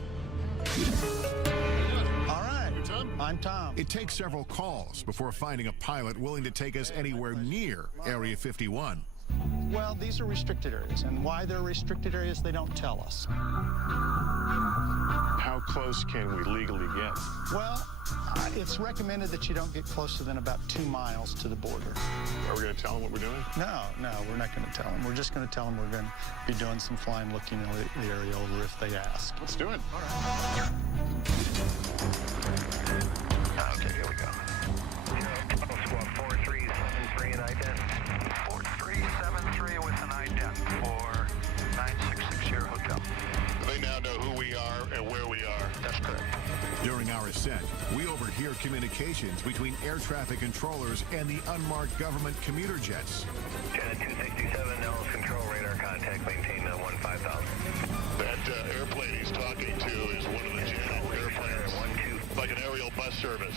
All right, I'm Tom. It takes several calls before finding a pilot willing to take us anywhere near Area 51. Well, these are restricted areas, and why they're restricted areas, they don't tell us. How close can we legally get? Well, it's recommended that you don't get closer than about 2 miles to the border. Are we going to tell them what we're doing? No, we're not going to tell them. We're just going to tell them we're going to be doing some flying, looking the area over if they ask. Let's do it. All right. Okay, here we go. Squad 4373 and ident. 4373 with an ident for 9660 hotel. They now know who we are and where we are. That's correct. During our ascent, we overhear communications between air traffic controllers and the unmarked government commuter jets. Janet 267, Nellis control radar contact, maintain 15,000. That airplane he's talking to is one of the Janet airplanes. Like an aerial bus service.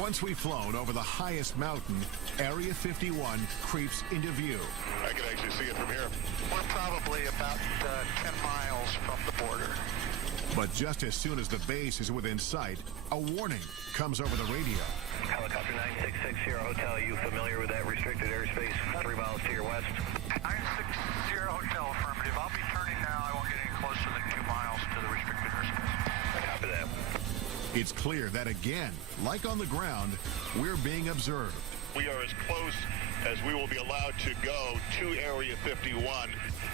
Once we've flown over the highest mountain, Area 51 creeps into view. I can actually see it from here. We're probably about 10 miles from the border. But just as soon as the base is within sight, a warning comes over the radio. Helicopter 9660 hotel, you familiar with that restricted airspace 3 miles to your west? 9660 It's clear that again, like on the ground, we're being observed. We are as close as we will be allowed to go to Area 51.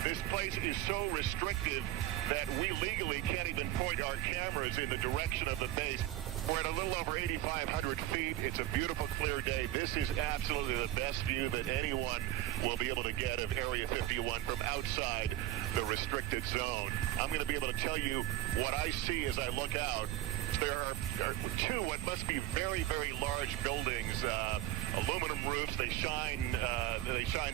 This place is so restrictive that we legally can't even point our cameras in the direction of the base. We're at a little over 8,500 feet. It's a beautiful, clear day. This is absolutely the best view that anyone will be able to get of Area 51 from outside the restricted zone. I'm going to be able to tell you what I see as I look out. There are two what must be very, very large buildings, aluminum roofs. They shine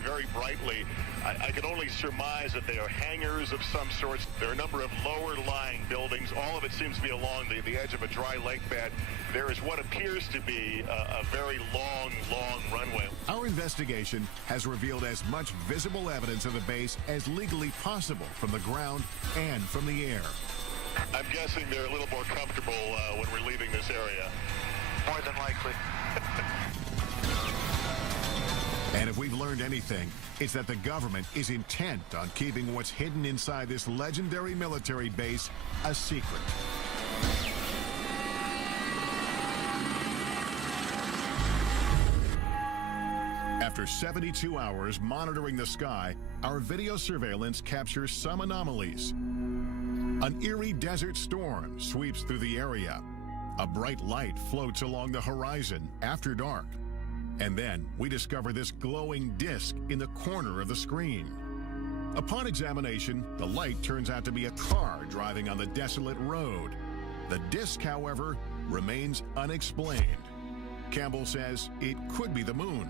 very brightly. I can only surmise that they are hangars of some sorts. There are a number of lower-lying buildings. All of it seems to be along the edge of a dry lake bed. There is what appears to be a very long runway. Our investigation has revealed as much visible evidence of the base as legally possible from the ground and from the air. I'm guessing they're a little more comfortable when we're leaving this area. More than likely. And if we've learned anything, it's that the government is intent on keeping what's hidden inside this legendary military base a secret. After 72 hours monitoring the sky, our video surveillance captures some anomalies. An eerie desert storm sweeps through the area. A bright light floats along the horizon after dark. And then we discover this glowing disc in the corner of the screen. Upon examination, the light turns out to be a car driving on the desolate road. The disc, however, remains unexplained. Campbell says it could be the moon.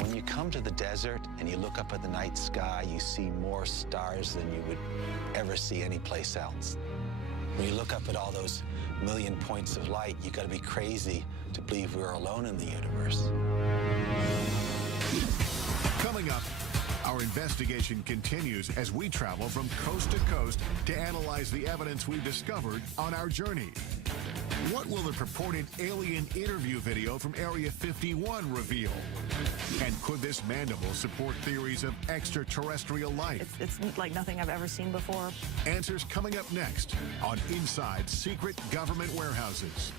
When you come to the desert and you look up at the night sky, you see more stars than you would ever see anyplace else. When you look up at all those million points of light, you got to be crazy to believe we're alone in the universe. Coming up, our investigation continues as we travel from coast to coast to analyze the evidence we've discovered on our journey. What will the purported alien interview video from Area 51 reveal? And could this mandible support theories of extraterrestrial life? It's like nothing I've ever seen before. Answers coming up next on Inside Secret Government Warehouses.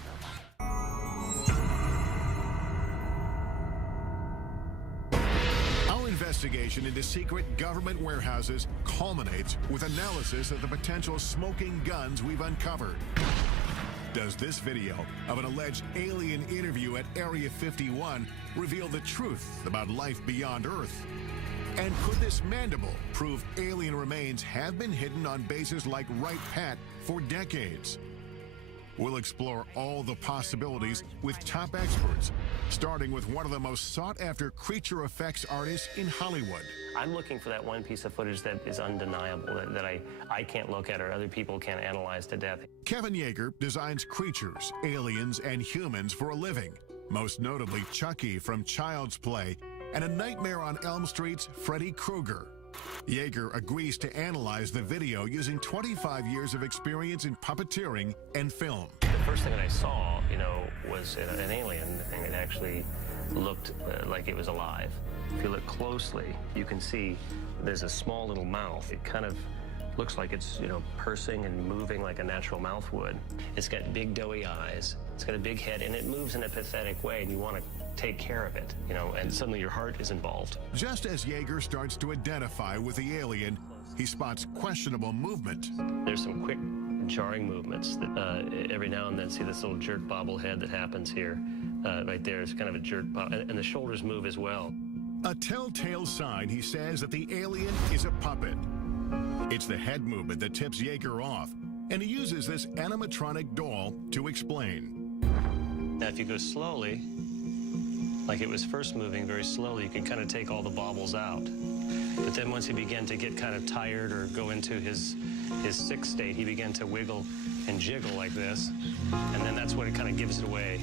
Our investigation into secret government warehouses culminates with analysis of the potential smoking guns we've uncovered. Does this video of an alleged alien interview at Area 51 reveal the truth about life beyond Earth? And could this mandible prove alien remains have been hidden on bases like Wright Pat for decades? We'll explore all the possibilities with top experts, starting with one of the most sought-after creature effects artists in Hollywood. I'm looking for that one piece of footage that is undeniable, that I can't look at or other people can't analyze to death. Kevin Yeager designs creatures, aliens, and humans for a living, most notably Chucky from Child's Play and A Nightmare on Elm Street's Freddy Krueger. Yeager agrees to analyze the video using 25 years of experience in puppeteering and film. The first thing that I saw, was an alien, and it actually looked like it was alive. If you look closely, you can see there's a small little mouth. It kind of looks like it's, pursing and moving like a natural mouth would. It's got big doughy eyes. It's got a big head, and it moves in a pathetic way, and you want to take care of it, and suddenly your heart is involved. Just as Yeager starts to identify with the alien, he spots questionable movement. There's some quick, jarring movements that every now and then see this little jerk bobblehead that happens here. Right there is kind of a jerk bob, and the shoulders move as well. A telltale sign, he says, that the alien is a puppet. It's the head movement that tips Yeager off, and he uses this animatronic doll to explain. Now, if you go slowly, like it was first moving very slowly, you can kind of take all the bobbles out. But then once he began to get kind of tired or go into his sick state, he began to wiggle and jiggle like this, and then that's what it kind of gives it away.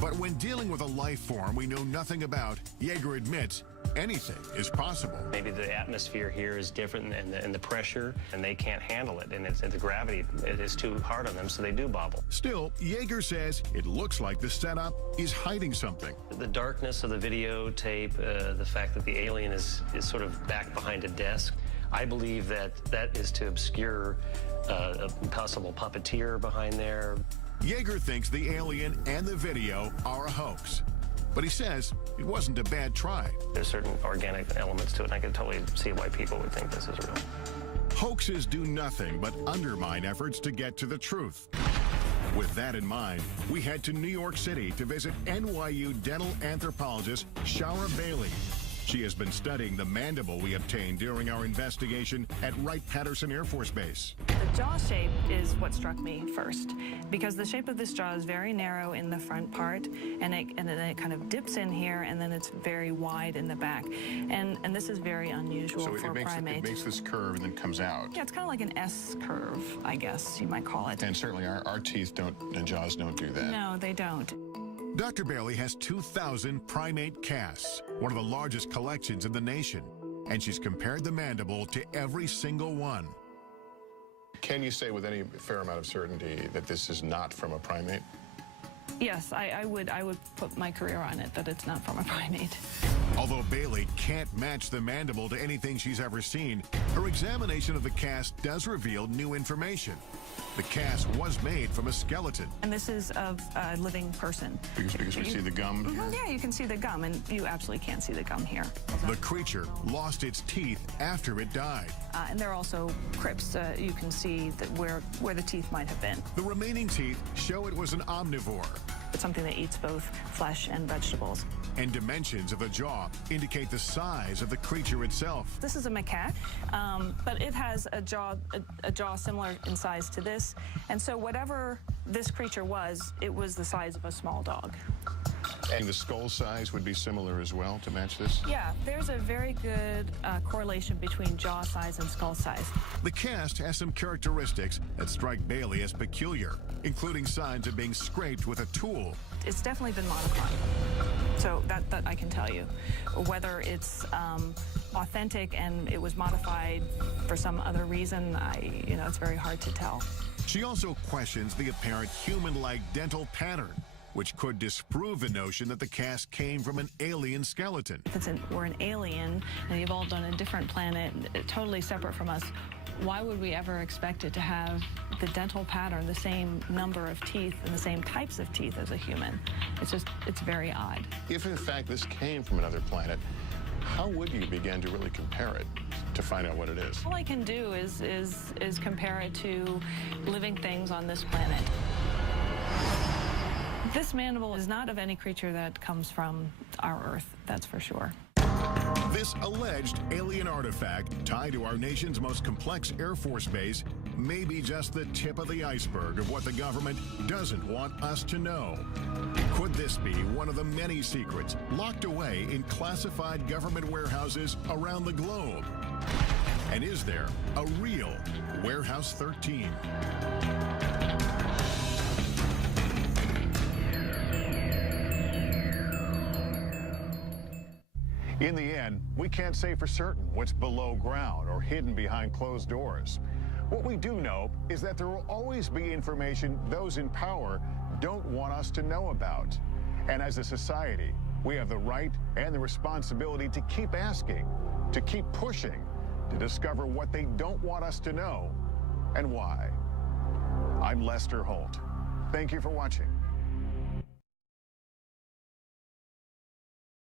But when dealing with a life form we know nothing about, Yeager admits anything is possible. Maybe the atmosphere here is different and the pressure, and they can't handle it, and the gravity is too hard on them, so they do bobble. Still, Yeager says it looks like the setup is hiding something. The darkness of the videotape, the fact that the alien is sort of back behind a desk, I believe that is to obscure a possible puppeteer behind there. Yeager thinks the alien and the video are a hoax, but he says it wasn't a bad try. There's certain organic elements to it, and I can totally see why people would think this is real. Hoaxes do nothing but undermine efforts to get to the truth. With that in mind, we head to New York City to visit NYU dental anthropologist Shara Bailey. She has been studying the mandible we obtained during our investigation at Wright-Patterson Air Force Base. The jaw shape is what struck me first, because the shape of this jaw is very narrow in the front part, and then it kind of dips in here, and then it's very wide in the back. And this is very unusual for a primate. It makes this curve and then comes out. Yeah, it's kind of like an S curve, I guess you might call it. And certainly our teeth and jaws don't do that. No, they don't. Dr. Bailey has 2,000 primate casts, one of the largest collections in the nation, and she's compared the mandible to every single one. Can you say with any fair amount of certainty that this is not from a primate? Yes, I would put my career on it that it's not from a primate. Although Bailey can't match the mandible to anything she's ever seen, her examination of the cast does reveal new information. The cast was made from a skeleton. And this is of a living person. Because we see the gum here? Yeah, you can see the gum, and you absolutely can't see the gum here. The creature lost its teeth after it died. And there are also crypts. You can see that where the teeth might have been. The remaining teeth show it was an omnivore. It's something that eats both flesh and vegetables. And dimensions of the jaw indicate the size of the creature itself. This is a macaque, but it has a jaw similar in size to this. And so whatever this creature was, it was the size of a small dog. And the skull size would be similar as well to match this? Yeah, there's a very good correlation between jaw size and skull size. The cast has some characteristics that strike Bailey as peculiar, including signs of being scraped with a tool. It's definitely been modified, so that I can tell you. Whether it's authentic and it was modified for some other reason, it's very hard to tell. She also questions the apparent human-like dental pattern, which could disprove the notion that the cast came from an alien skeleton. If we're an alien and evolved on a different planet, totally separate from us, why would we ever expect it to have the dental pattern, the same number of teeth and the same types of teeth as a human? It's very odd. If in fact this came from another planet, how would you begin to really compare it to find out what it is? All I can do is compare it to living things on this planet. This mandible is not of any creature that comes from our Earth, that's for sure. This alleged alien artifact tied to our nation's most complex Air Force base may be just the tip of the iceberg of what the government doesn't want us to know. Could this be one of the many secrets locked away in classified government warehouses around the globe? And is there a real Warehouse 13? In the end, we can't say for certain what's below ground or hidden behind closed doors. What we do know is that there will always be information those in power don't want us to know about. And as a society, we have the right and the responsibility to keep asking, to keep pushing, to discover what they don't want us to know and why. I'm Lester Holt. Thank you for watching.